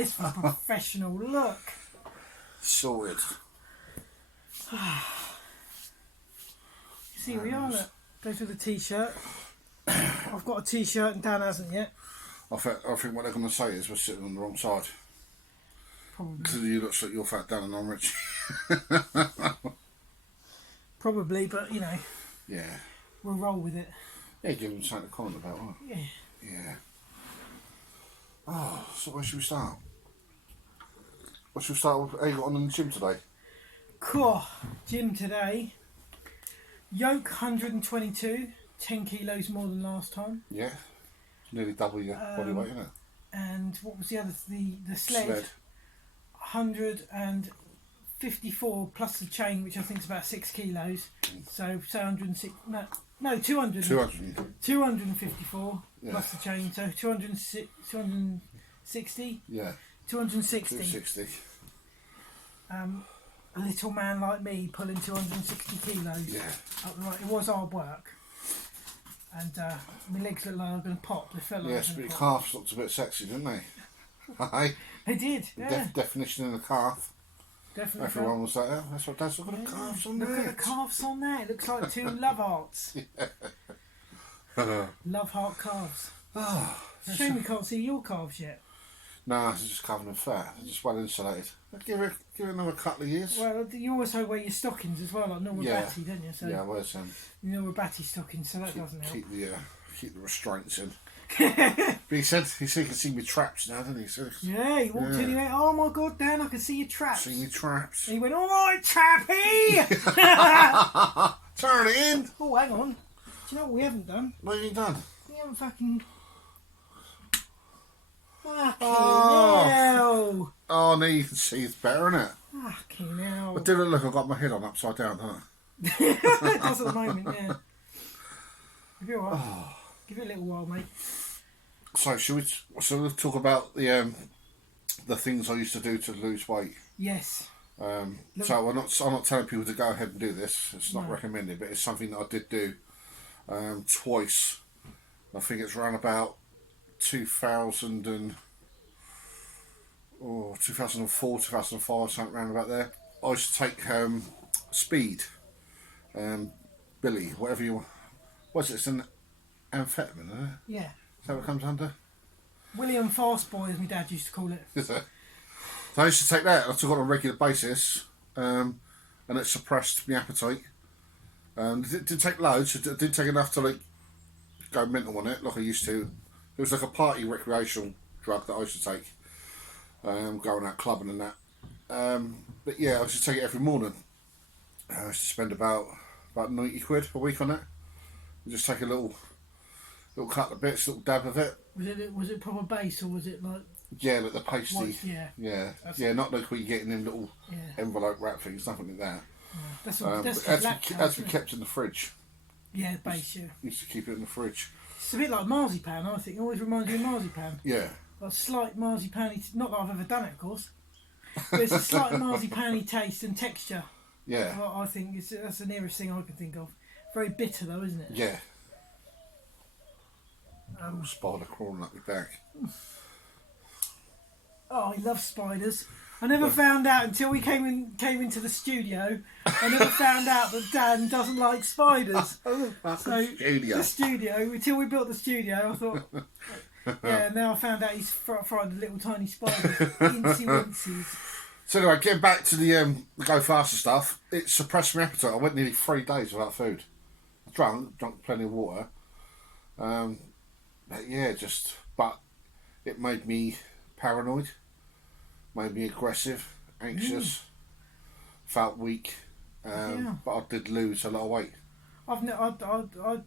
this for a professional look. Sorted. See, we are, look. Goes with a t-shirt. I've got a t-shirt and Dan hasn't yet. I think what they're going to say is we're sitting on the wrong side. Probably. Because you look like you're fat Dan and I'm Richie. Probably, but you know. Yeah. We'll roll with it. Yeah, give them something to comment about, right? Yeah. Yeah. Oh, so where should we start? What should we start with? How you got on in the gym today? Cool. Gym today. Yoke 122, 10 kilos more than last time. Yeah. Nearly double your body weight, isn't it? And what was the other? The sled. 154 plus the chain, which I think is about 6 kilos. So 206. No, 200. 254 plus the chain. So 260. Yeah. 260. 260. A little man like me pulling 260 kilos. Yeah. Upright. It was hard work. And my legs look like I'm going to pop. They felt like Yes, but your calves looked a bit sexy, didn't they? Hey? They did, yeah. Definition in the calf. Definitely. Everyone was like, oh, that's what Dad's looking at the calves on there. Look at the calves on there. It looks like 2 love hearts. Love heart calves. Oh, It's a shame we can't see your calves yet. No, it's just covered in fat. They're just well insulated. Give it another couple of years. Well, you also wear your stockings as well, like normal Batty, don't you? So yeah, I wear some. Normal Batty stockings, so that doesn't help. Keep the restraints in. But he said he can see me traps now, didn't he? So, yeah, he walked in and he went, oh my God, Dan, I can see your traps. See me traps. And he went, all right, Tappy! Turn it in! Oh, hang on. Do you know what we haven't done? What have you done? We haven't fucking... Fucking Oh. hell! Oh, now you can see it's better, isn't it? Fucking hell. But did it look, I've got my head on upside down, don't I? It does at the moment, yeah. Give it a while. Oh. Give it a little while, mate. So we'll talk about the things I used to do to lose weight. Yes. So I'm not telling people to go ahead and do this. It's not recommended, but it's something that I did do twice. I think it's around about 2004, 2005, something around about there. I used to take speed, Billy, whatever you want. What's it? It's an amphetamine, isn't it? Yeah. Is that what it comes under? William Fastboy, as my dad used to call it. Is it? So I used to take that. I took it on a regular basis, and it suppressed my appetite. It didn't take loads. It didn't take enough to go mental on it like I used to. It was like a party recreational drug that I used to take, going out clubbing and that. But yeah, I used to take it every morning. I used to spend about 90 quid a week on it. You just take a little couple of bits, little dab of it. Was it proper base or was it like? Yeah, like the pasty. Yeah. Yeah, not like we get in them little envelope wrap things, nothing like that. Yeah. That's as we kept in the fridge. Yeah, base. Yeah. Used to keep it in the fridge. It's a bit like marzipan. I think it always reminds you of marzipan. Yeah. A slight marzipan-y. Not that I've ever done it, of course. But it's a slight marzipan-y taste and texture. Yeah. I think that's the nearest thing I can think of. Very bitter though, isn't it? Yeah. Spider crawling up your back. Oh, he loves spiders. I never found out until we came into the studio. I never found out that Dan doesn't like spiders. The studio, until we built the studio, I thought, yeah. Now I found out he's frightened of little tiny spiders, incy wincies. So anyway, getting back to the go faster stuff, it suppressed my appetite. I went nearly 3 days without food. I drunk plenty of water. But it made me paranoid, made me aggressive, anxious, felt weak, but I did lose a lot of weight. I've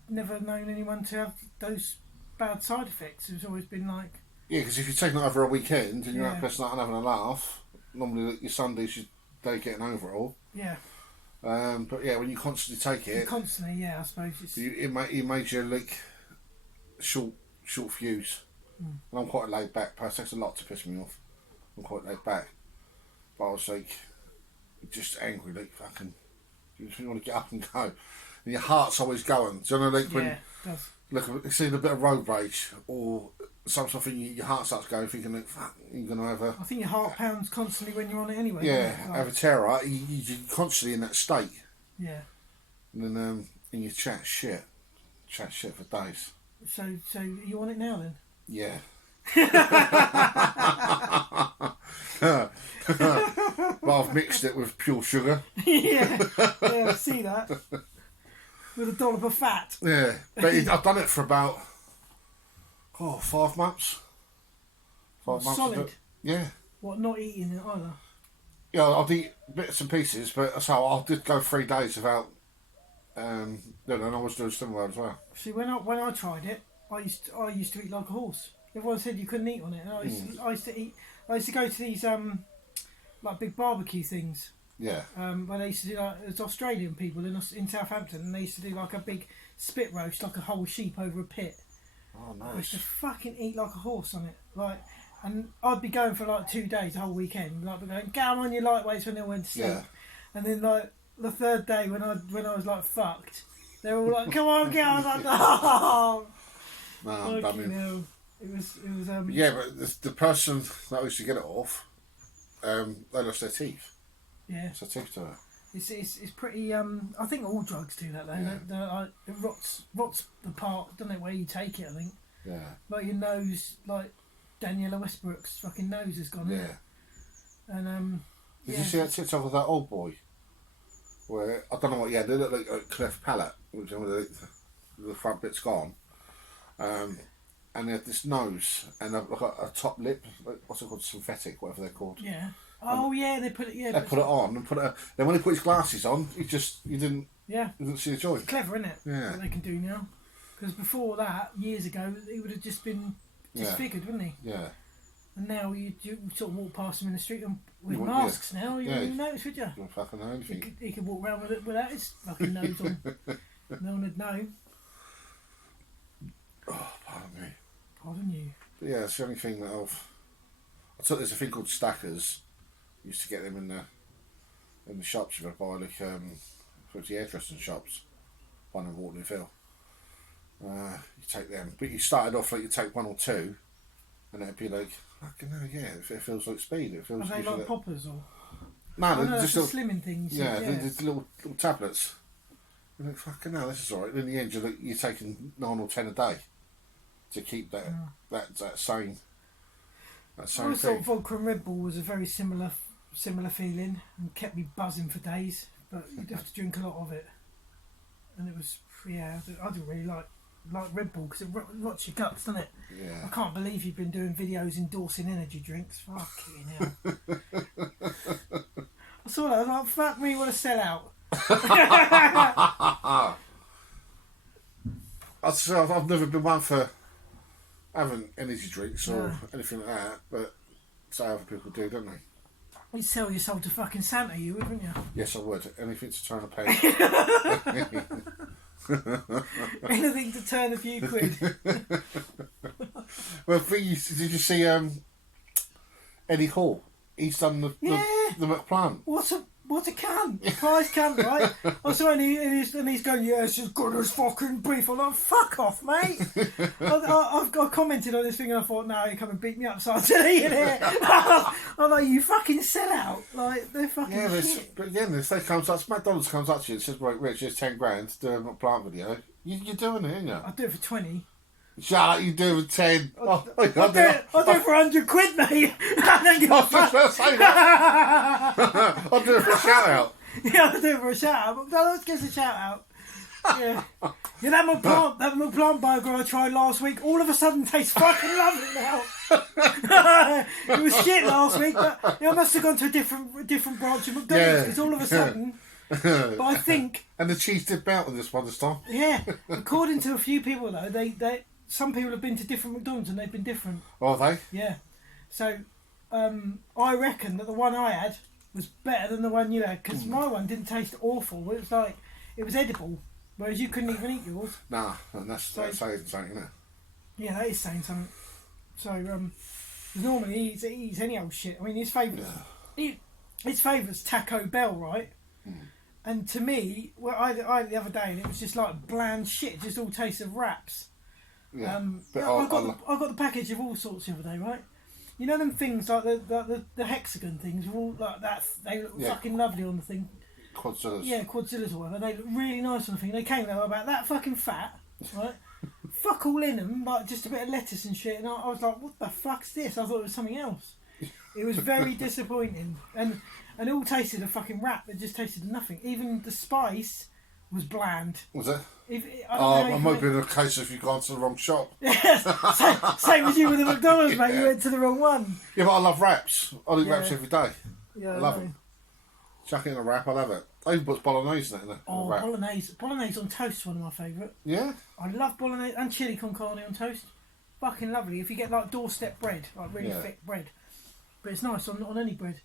never known anyone to have those bad side effects. It's always been like... Yeah, because if you're taking it over a weekend and you're out pressing out and having a laugh, normally your Sunday's your day getting over it all. Yeah. But yeah, when you constantly take it... Constantly, yeah, I suppose. It made you like short fuse. And I'm quite a laid back person. It takes a lot to piss me off. I'm quite laid back. But I was like, just angry, like fucking, you just want to get up and go. And your heart's always going. Do you know, like when, it does. look, seeing a bit of road rage or something, your heart starts going, thinking, like, fuck, you're going to have a... I think your heart pounds constantly when you're on it anyway. Yeah, like, have a terror. You're constantly in that state. Yeah. And then you chat shit. Chat shit for days. So you on it now then? Yeah. But I've mixed it with pure sugar. Yeah, I see that. With a dollop of fat. Yeah, but I've done it for about 5 months. 5 months. Solid. Yeah. What? Not eating it either. Yeah, I'll eat bits and pieces, but so I did go 3 days without. And I was doing similar as well. See, when I tried it, I used to eat like a horse. Everyone said you couldn't eat on it. And I used to eat. I used to go to these like big barbecue things. Yeah. Where they used to do like, it was Australian people in Southampton, and they used to do like a big spit roast, like a whole sheep over a pit. Oh, I used to nice. fucking eat like a horse on it, like, and I'd be going for like 2 days, the whole weekend, like, going, get on your lightweights when they went to sleep, Yeah. and then like the third day when I was like fucked, they were all like, come on, get on, I was like, oh, No, I'm fucking done. hell. It was Yeah, but the person that used to get it off, they lost their teeth. yeah. It's a tooth to it. It's pretty. I think all drugs do that though. Yeah. It rots the part, doesn't it, where you take it? I think. Yeah. Like your nose, like Daniela Westbrook's fucking nose has gone. Yeah. And Did you see that TikTok of that old boy? Where I don't know what he had. They look like a cleft palate, which the front bit's gone. And he had this nose and a top lip. Like, what's it called? Synthetic, whatever they're called. Yeah. Oh yeah, they put it. Yeah. They put it on and then when he put his glasses on, you didn't. Yeah. You didn't see the joint. It's clever, isn't it? Yeah. What they can do now. Because before that, years ago, he would have just been disfigured, wouldn't he? Yeah. And now you sort of walk past him in the street and with You masks now. You Yeah. wouldn't notice, would you? You don't fucking know anything. He could walk around with it without his fucking nose on. No one would know. Oh, pardon me. Pardon you. But yeah, it's the only thing that I thought there's a thing called stackers. Used to get them in the shops. You buy like for the hairdressing shops, one in Waterloo Hill. You take them, but you started off like you take 1 or 2, and it'd be like, fucking hell, yeah, it feels like speed. It feels. Are they like poppers or? No, Oh, they're no, just that's the little, slimming things. yeah, they're little tablets. You're like, fucking hell, this is alright. In the end, you're taking 9 or 10 a day to keep that same. That I same always thing. thought vodka and Red Bull was a very similar feeling and kept me buzzing for days, but you'd have to drink a lot of it, and it was I didn't really like Red Bull because it rots your guts, doesn't it? Yeah. I can't believe you've been doing videos endorsing energy drinks. Fucking hell. I saw that, I was like, fuck me, what a sellout. I've never been one for having energy drinks or anything like that, but so other people do, don't they? You'd sell your soul to fucking Santa, you would, wouldn't you? Yes, I would. Anything to turn a penny. Anything to turn a few quid. Well, did you see Eddie Hall? He's done the McPlant. What a cunt! Prize cunt, right? I saw and he's going, yeah, it's as good as fucking beef. I'm like, fuck off, mate. I commented on this thing and I thought, no, you come and beat me up, so I said, eat it. I'm like, you fucking sell out. Like, they're fucking shit. But again, if they comes up, McDonald's comes up to you and says, right, Rich, here's 10 grand to do a McPlant video. You're doing it, aren't you? I'll do it for 20. Shut up, you do it with 10. I'll do it for 100 quid, mate. I don't give a I was just fuck. about to say that. I'll do it for a shout out. Yeah, I'll do it for a shout out. McDonald's gives a shout out. Yeah. Yeah, that McPlant burger I tried last week all of a sudden tastes fucking lovely now. It was shit last week, but I must have gone to a different branch of McDonald's because all of a sudden. But I think. And the cheese did melt on this one this time. Yeah, according to a few people though, some people have been to different McDonald's and they've been different. Oh, are they? Yeah. So I reckon that the one I had was better than the one you had because my one didn't taste awful. It was like it was edible, whereas you couldn't even eat yours. Nah, and that's saying something, isn't it? Yeah, that is saying something. So normally he eats any old shit. I mean, his favourite's Taco Bell, right? And to me, well, I had it the other day and it was just like bland shit. It just all tastes of wraps. Yeah. I got the package of all sorts the other day, right? You know them things like the hexagon things, all like that. They look fucking lovely on the thing. Quadzillas. Yeah, Quadzillas or whatever. They look really nice on the thing. They came there about that fucking fat, right? Fuck all in them, like just a bit of lettuce and shit. And I was like, what the fuck's this? I thought it was something else. It was very disappointing, and it all tasted of fucking wrap. It just tasted of nothing. Even the spice was bland. Was it? It might be in a case if you've gone to the wrong shop. Same as you with the McDonald's, mate. You went to the wrong one. Yeah, but I love wraps. I eat wraps every day. Yeah, I love them. Chuck it in a wrap, I love it. I even put bolognese in it. Oh, bolognese. Bolognese on toast is one of my favourite. Yeah? I love bolognese and chili con carne on toast. Fucking lovely. If you get like doorstep bread, like really thick bread. But it's nice on any bread.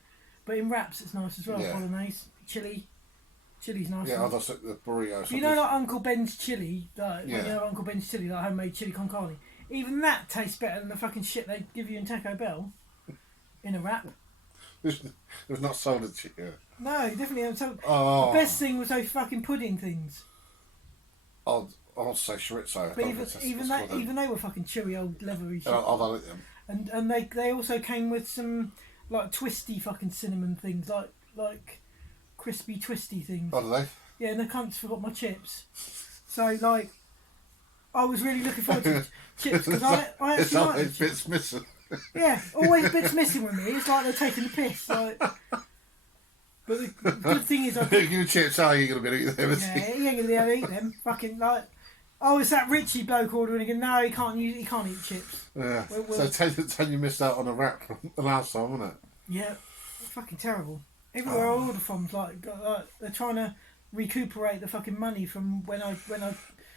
But in wraps it's nice as well. Yeah. Bolognese. Chili's nice. Yeah, I'll just the burrito. You know like Uncle Ben's chili? You know Uncle Ben's chili, like homemade chili con carne? Even that tastes better than the fucking shit they give you in Taco Bell. In a wrap. It was not sold at chicken. No, definitely haven't sold. The best thing was those fucking pudding things. I'll say chorizo. But even they were fucking chewy old leathery shit. I don't eat them. And they also came with some like twisty fucking cinnamon things, like crispy twisty things. Oh, do they? Yeah, and the cunts forgot my chips. So like, I was really looking forward to chips because I actually like it's bits missing. Yeah, always bits missing with me. It's like they're taking the piss. Like, but the good thing is, you chips are you gonna be eating them? Yeah, he ain't gonna be able to eat them. Fucking like. Oh, it's that Richie bloke ordering again. No, he can't eat chips. Yeah. So 10 you missed out on a wrap from the last time, wasn't it? Yeah. Fucking terrible. Everywhere I order from, like they're trying to recuperate the fucking money from when I.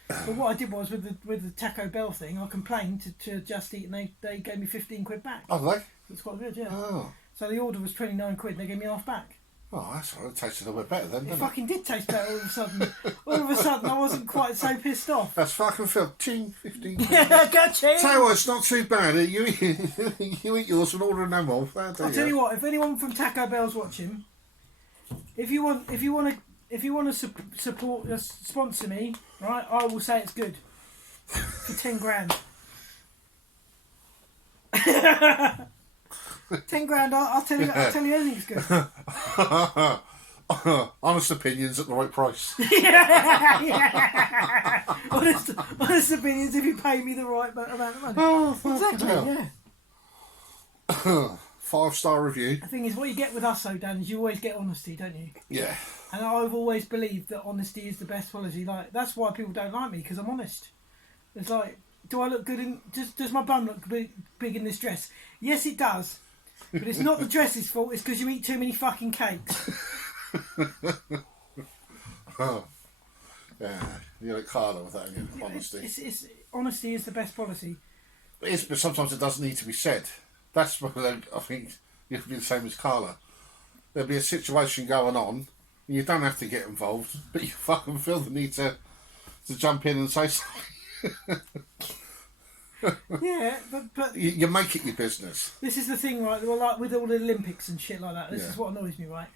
But what I did was with the Taco Bell thing, I complained to Just Eat, and they gave me 15 quid back. Oh, they? It's quite good, yeah. Oh. So the order was 29 quid, and they gave me half back. Oh, that's all right. It tasted a little bit better then, didn't it? It fucking did taste better all of a sudden. All of a sudden, I wasn't quite so pissed off. That's fucking Phil. Ching, 15. Yeah, gotcha. Tell you what, it's not too bad. You eat yours and order them off. I'll tell you what. If anyone from Taco Bell's watching, if you want to support, sponsor me, right? I will say it's good for 10 grand. 10 grand, I'll tell you anything's good. Honest opinions at the right price. yeah. Honest opinions if you pay me the right amount of money. Oh, exactly, yeah. 5-star review. The thing is, what you get with us, though, Dan, is you always get honesty, don't you? Yeah. And I've always believed that honesty is the best policy. Like, that's why people don't like me, because I'm honest. It's like, do I look good in... Does my bum look big in this dress? Yes, it does. But it's not the dress's fault, it's because you eat too many fucking cakes. Oh. Yeah, you're like Carla with that, honesty. It's honesty is the best policy. It is, but sometimes it doesn't need to be said. That's what I think you could be the same as Carla. There'll be a situation going on, and you don't have to get involved, but you fucking feel the need to jump in and say something. Yeah, but you make it your business. This is the thing, right? Well, like with all the Olympics and shit like that, this is what annoys me, right?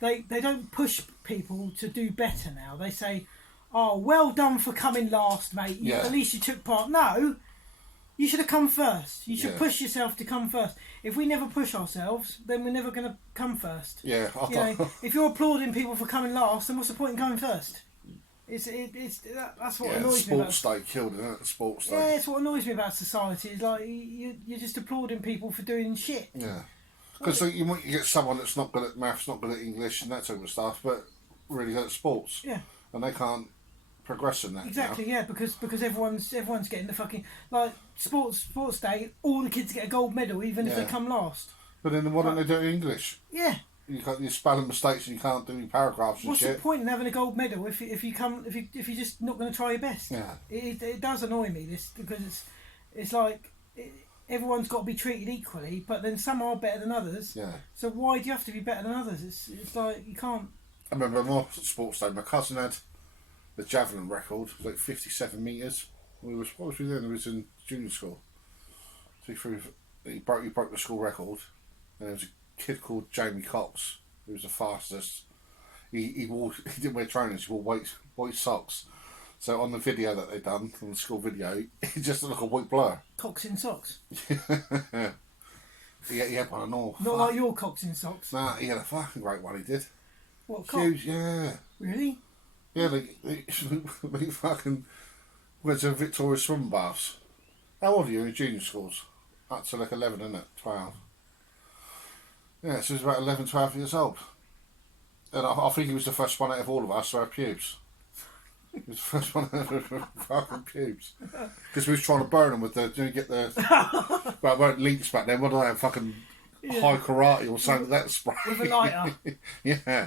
They don't push people to do better now. They say, "Oh, well done for coming last, mate. At least you took part." No, you should have come first. You should push yourself to come first. If we never push ourselves, then we're never going to come first. Yeah. If you're applauding people for coming last, then what's the point in coming first? That's what annoys me about... Sports day killed it, Sports day. Yeah, it's what annoys me about society. Is like you're just applauding people for doing shit. Yeah. Because you might get someone that's not good at maths, not good at English and that type of stuff, but really good at sports. Yeah. And they can't progress in that. Exactly, yeah, because everyone's getting the fucking... Like, sports day, all the kids get a gold medal, even if they come last. But then why don't they do it in English? Yeah. You're spelling mistakes and you can't do your paragraphs and What's shit. What's the point in having a gold medal if you're just not going to try your best? Yeah. It does annoy me, this, because it's like... Everyone's got to be treated equally, but then some are better than others. Yeah. So why do you have to be better than others? It's like you can't. I remember my sports day. My cousin had the javelin record. It was like 57 metres. What was we doing? He was in junior school. So he broke the school record, and there was a kid called Jamie Cox who was the fastest. He didn't wear trainers. He wore white socks. So on the video that they done, on the school video, he just looked like a white blur. Cocks in socks. He had one and all. Not like your cocks in socks. Nah, he had a fucking great one, he did. What, cock? Huge, yeah. Really? Yeah, they fucking went to Victoria swim baths. How old are you in junior schools? Up to like 11, isn't it? 12. Yeah, so he was about 11, 12 years old. And I think he was the first one out of all of us to have pubes. He was the first one out of fucking pubes. Because we was trying to burn them with the, get the, well, weren't links back then, what did I have, fucking high karate or something like that spray? With a lighter. Yeah.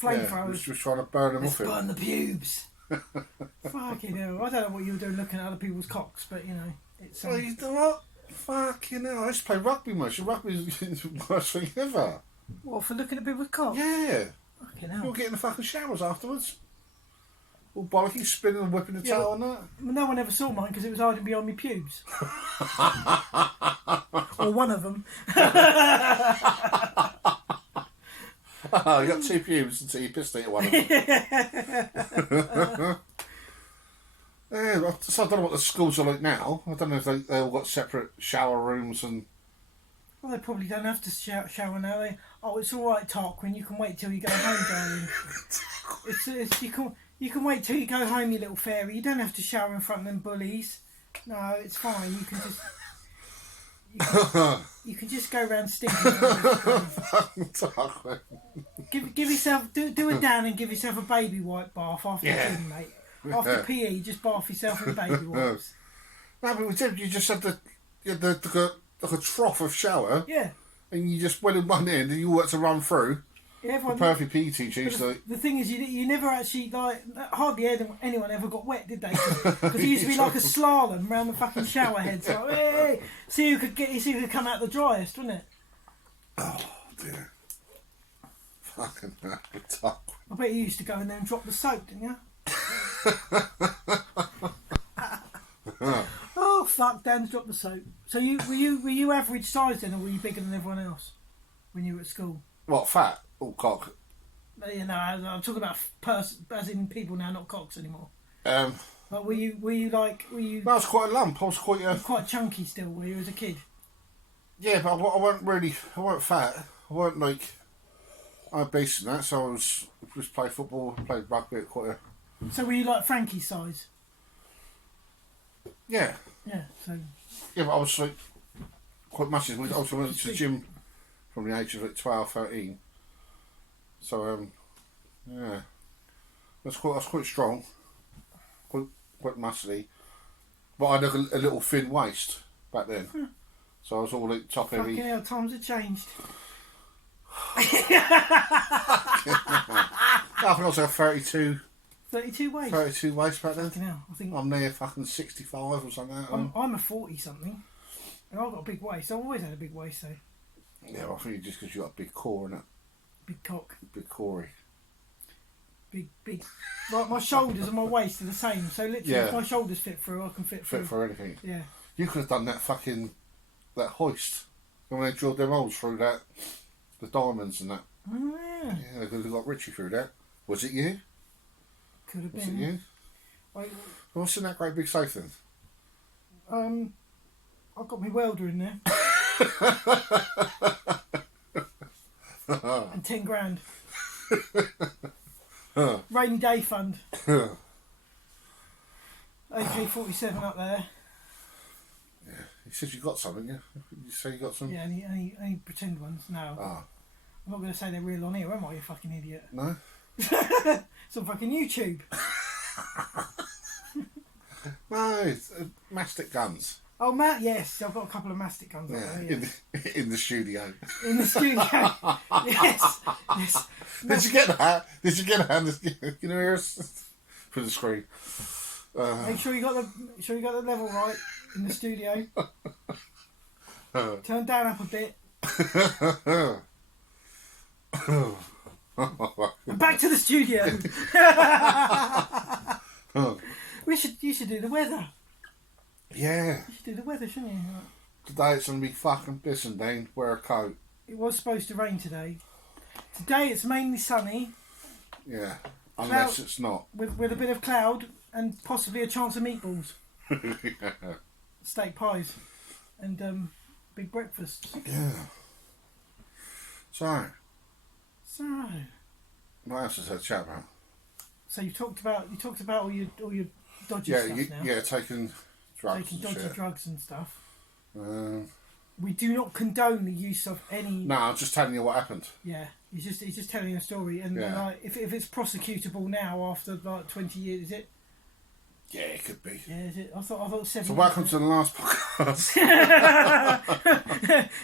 Flamethrowers. We was trying to burn them off him. Burn the pubes. Fucking hell. I don't know what you were doing looking at other people's cocks, but you know, it's... Well, you know what? Fucking hell, I used to play rugby much. Rugby's the worst thing ever. What, for looking at people's cocks? Yeah. Fucking hell. You'll get in the fucking showers afterwards. All bollocking, spinning and whipping the tail and that. No one ever saw mine because it was hiding behind my pubes. Or one of them. Oh, you got 2 pubes until you pissed at one of them. Yeah, so I don't know what the schools are like now. I don't know if they all got separate shower rooms and... Well, they probably don't have to shower now. It's all right, Tarquin. You can wait till you go home, darling. You can wait till you go home, you little fairy. You don't have to shower in front of them bullies. No, it's fine. You can just go around stinking. give yourself do a down and give yourself a baby wipe bath after the gym, mate. After PE, just bath yourself in baby wipes. No, but you just had like a trough of shower. Yeah. And you just went in one end and you worked to run through. Yeah, the perfect PE teacher used to... The thing is, you never actually, like, hardly anyone ever got wet, did they? Because it used to be like a slalom around the fucking shower heads. Like, hey, see who could come out the driest, wouldn't it? Oh, dear. Fucking hell. I bet you used to go in there and drop the soap, didn't you? Oh, fuck, Dan's dropped the soap. So were you average size then, or were you bigger than everyone else when you were at school? What, fat? Or cock? You know, I'm talking about as in people now, not cocks anymore. But were you? I was quite a lump. I was quite chunky still. Were you as a kid? Yeah, but I weren't fat. I weren't like obese and that. So I just played football, played rugby at quite a. So were you like Frankie's size? Yeah. Yeah. So. Yeah, but I was like quite massive. I also went to the gym from the age of like 12, 13. So yeah, I was quite strong, quite muscly, but I had a little thin waist back then. So I was all like top heavy. Fucking hell, times have changed. I think I was like 32. 32 waist. 32 waist back then. Fucking hell, I think I'm near fucking 65 or something. I'm a 40 something, and I've got a big waist. I've always had a big waist though. Yeah, well, I think just because you got a big core in it. Big cock. Big corey. Big. Like my shoulders and my waist are the same. So literally, if my shoulders fit through, I can fit through. Fit for anything. Yeah. You could have done that hoist when they drilled their holes through the diamonds and that. Oh yeah. Yeah, they could have got Richie through that. Was it you? Could have been. Was it you? What's in that great big safe then? I've got my welder in there. And 10 grand. Rainy day fund. AK-47 up there. Yeah, you said you got something, yeah? You say you got some? Yeah, any pretend ones. No. Oh. I'm not going to say they're real on here, am I, you fucking idiot? No? It's on fucking YouTube. No, it's mastic guns. Oh, Matt, yes, I've got a couple of mastic guns up there. Yeah. In the studio. In the studio. Yes. Did you get that? Can you hear us through the screen? Make sure you got the level right in the studio. Turn down up a bit. And back to the studio. You should do the weather. Yeah. You should do the weather, shouldn't you? Today it's going to be fucking pissing down. Wear a coat. It was supposed to rain today. Today it's mainly sunny. Yeah. Unless it's not. With a bit of cloud and possibly a chance of meatballs, steak pies, and big breakfasts. Yeah. So, what else is there to chat about? So you talked about all your dodgy stuff now. Yeah, taking drugs. Taking dodgy drugs and stuff. We do not condone the use of any. No, I'm just telling you what happened. Yeah, he's just telling you a story, and like, if it's prosecutable now after like 20 years, is it? Yeah, it could be. Yeah, is it? I thought 7 So welcome to the last podcast.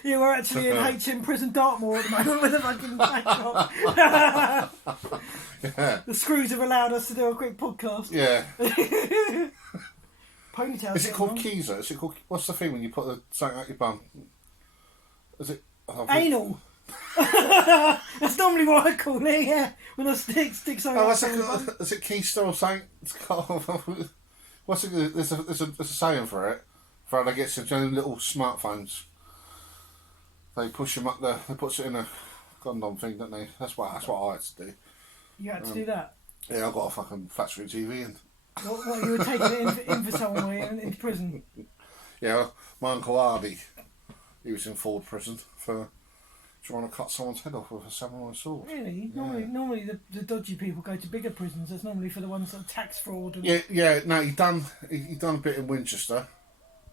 Yeah, we're actually in HM Prison Dartmoor at the moment with a fucking backdrop. Yeah. The screws have allowed us to do a quick podcast. Yeah. Ponytails. Is it called Keezer? Is it called? What's the thing when you put the something out your bum? Is it anal? That's normally what I call it. Yeah, when I stick something. Oh, is it keister or something? It's called. What's it? There's a saying for it. For how they get some little smartphones. They push them up there. They put it in a condom thing, don't they? That's what I had to do. You had to do that. Yeah, I got a fucking flat screen TV and. What you were taking it in for someone into prison? Yeah, my uncle Hardy, he was in Ford prison for trying to cut someone's head off with a samurai sword. Really? Yeah. Normally the dodgy people go to bigger prisons. That's normally for the ones that are tax fraud. And... Yeah. No, he done a bit in Winchester,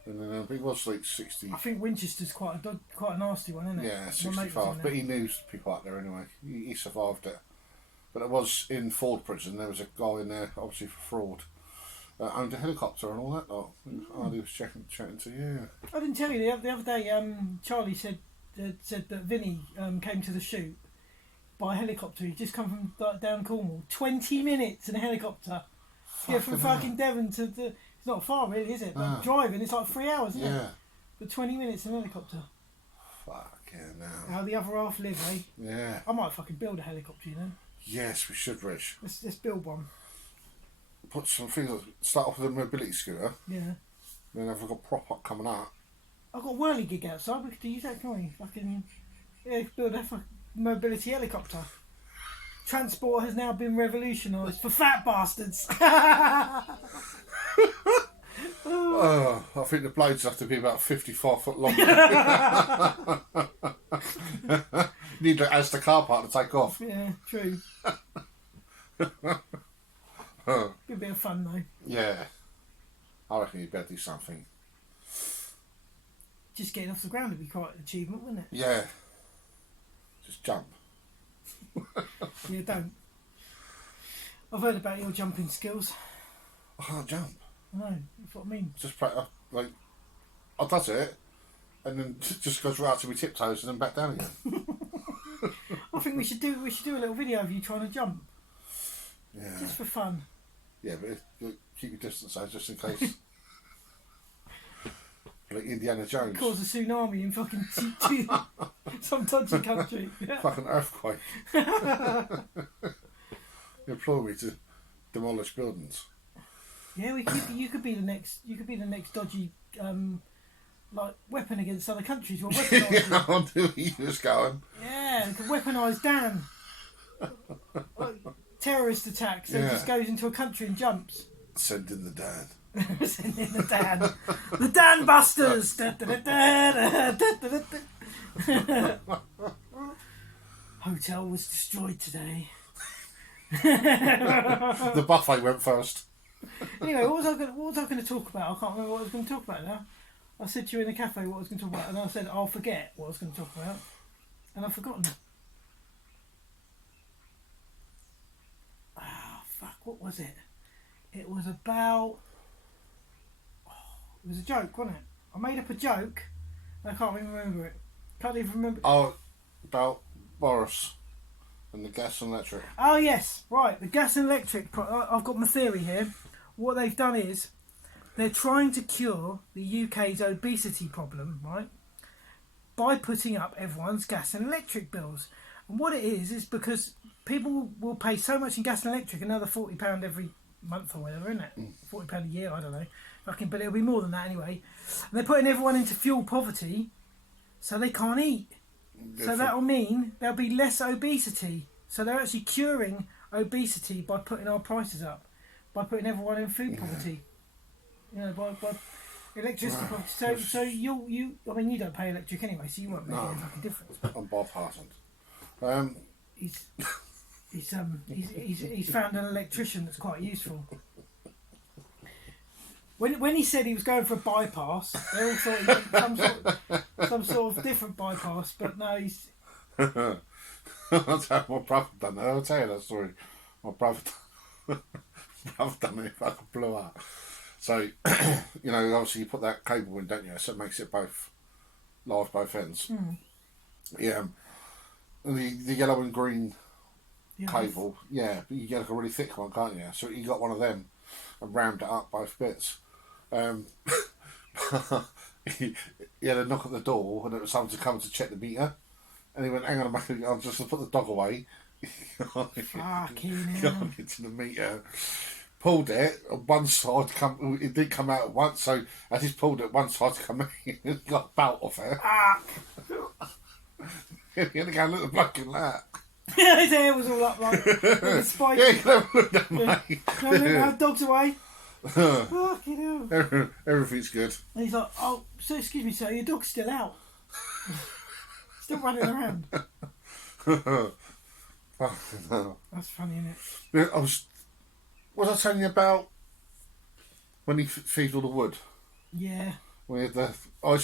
and then he was like 60. I think Winchester's quite a nasty one, isn't it? Yeah, 65. But he knew people out there anyway. He survived it. But it was in Ford prison. There was a guy in there, obviously for fraud. Owned a helicopter and all that lot. Hardy was chatting to you. I didn't tell you the other day. Charlie said that Vinny came to the shoot by helicopter. He'd just come from down Cornwall. 20 minutes in a helicopter. From fucking Devon to the. It's not far really, is it? But driving, it's like 3 hours, isn't it? But 20 minutes in a helicopter. Fucking hell. How the other half live, eh? Yeah. I might fucking build a helicopter, you know. Yes, we should, Rich. Let's build one. Put some things. Start off with a mobility scooter. Yeah. Then if we've got prop up coming up. I've got a whirly gig outside. We could use that, can't we? Fucking build a mobility helicopter. Transport has now been revolutionised for fat bastards. Oh, I think the blades have to be about 55 foot long. Need it as the car park to take off. Yeah, true. Be a bit of fun though. Yeah. I reckon you'd better do something. Just getting off the ground would be quite an achievement, wouldn't it? Yeah. Just jump. Yeah, don't. I've heard about your jumping skills. I can't jump. I know, that's what I mean. Just like, I does it, and then just goes right to my tiptoes and then back down again. I think we should do a little video of you trying to jump. Yeah. Just for fun. Yeah, but keep your distance out just in case. Like Indiana Jones. Cause a tsunami in fucking some dodgy country. Yeah. Fucking earthquake. You employ me to demolish buildings. Yeah, you could be the next dodgy like weapon against other countries. We'll weaponise Yeah, I knew he was going. Yeah, we could weaponise Dan. Terrorist attacks. So he just goes into a country and jumps. Send in the Dan. Send in the Dan. The Dan Busters. Hotel was destroyed today. The buffet went first. Anyway, what was I going to talk about? I can't remember what I was going to talk about now. I said to you in the cafe what I was going to talk about, and I said I'll forget what I was going to talk about, and I've forgotten. Ah, fuck! What was it? It was about. It was a joke, wasn't it? I made up a joke. And I can't even remember it. Can't even remember. Oh, about Boris and the gas and electric. Oh yes, right. The gas and electric. I've got my theory here. What they've done is they're trying to cure the UK's obesity problem, right? By putting up everyone's gas and electric bills. And what it is because people will pay so much in gas and electric, another £40 every month or whatever, isn't it? £40 a year, I don't know. But it'll be more than that anyway. And they're putting everyone into fuel poverty, so they can't eat. So that'll mean there'll be less obesity. So they're actually curing obesity by putting our prices up, by putting everyone in food poverty. You know, by electricity poverty. So you I mean, you don't pay electric anyway, so you won't make any fucking difference. I'm bypassing. He's found an electrician that's quite useful. When he said he was going for a bypass, they all thought he meant some sort of different bypass, but no, he's. That's how my brother done that. I'll tell you that story. My brother done it. If I could blow up. So, you know, obviously you put that cable in, don't you? So it makes it both live both ends. Yeah. The yellow and green cable, yeah, but you get like a really thick one, can't you? So you got one of them and rammed it up both bits. He had a knock at the door and it was someone to come to check the meter. And he went, hang on a minute, I'll just put the dog away. Fucking gone into the meter. Pulled it, on one side, it did come out at once, so as he's pulled it, one side to come in, he got a belt off it. He had to go and look at the bloke in that. His hair was all up like a spike. Yeah, you can look at mate. No, have dogs away. Fucking hell. Everything's good. And he's like, oh, so excuse me, sir, your dog's still out. Still running around. That's funny, isn't it? Was I telling you about when he feeds all the wood? Yeah. I used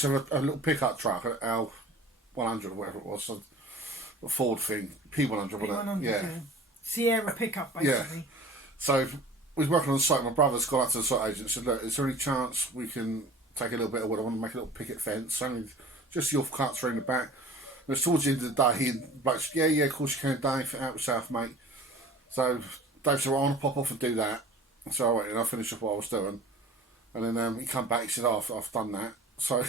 to have a little pickup truck, an L100 or whatever it was, a Ford thing, P100, P100, yeah. Sierra pickup, basically. Yeah. So we was working on the site. My brother's gone up to the site agent and said, look, is there any chance we can take a little bit of wood? I want to make a little picket fence, only just the off cuts around the back. And it was towards the end of the day, and bloke said, yeah, of course you can, Dave, out south, mate. So Dave said, well, I want to pop off and do that. So I went and I finished up what I was doing. And then he come back, he said, oh, I've done that. So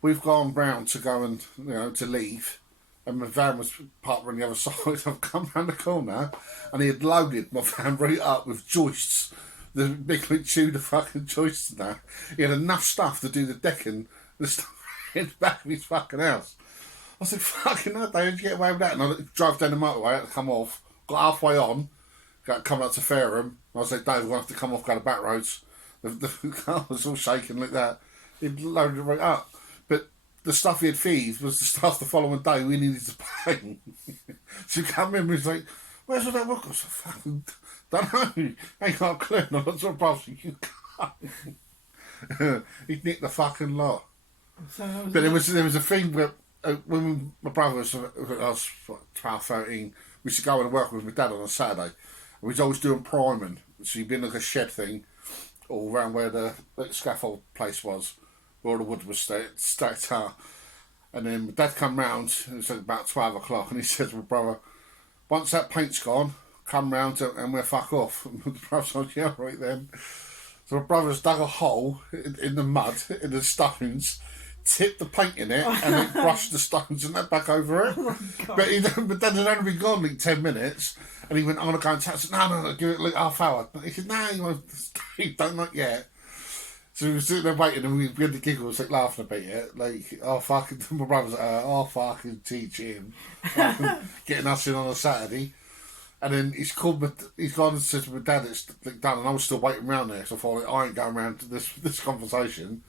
we've gone round to go and, to leave. And my van was parked on the other side. I've come round the corner and he had loaded my van right up with joists. The big tuna fucking joists and that. He had enough stuff to do the decking, the stuff in the back of his fucking house. I said, fucking hell, Dave, how'd you get away with that? And I drove down the motorway, I had to come off, got halfway on, come up to Fareham. I said, Dave, we're going to have to come off, go to back roads. The car was all shaking like that. He'd loaded it right up. But the stuff he had feed was the stuff the following day we needed to pay. So he come in and he's like, where's all that work? I said, fucking, don't know. Ain't got a clue. I'm not so possible. You can't. He'd nicked the fucking lot. So but there was a thing where, when my brother was, I was 12, 13, we used to go and work with my dad on a Saturday. And we was always doing priming. So you'd be in like a shed thing, all around where the scaffold place was, where all the wood was stacked up. And then my dad come round, it was like about 12 o'clock, and he said to my brother, once that paint's gone, come round and we'll fuck off. And my brother said, yeah, right then. So my brother's dug a hole in the mud, in the stones, tipped the paint in it, and then brushed the stones and that back over it. Oh, but Dad had only been gone like 10 minutes, and he went, I'm going to go and touch. I said, no, give it like half hour. He said, no, you won't stay, don't, not yet. So we were sitting there waiting, and we had the giggles, like laughing about it. Like, oh, fucking, my brother's like, oh, fucking teach him. Getting us in on a Saturday. And then he's gone and said to my dad, it's like done, and I was still waiting around there, so I thought, I ain't going around to this conversation.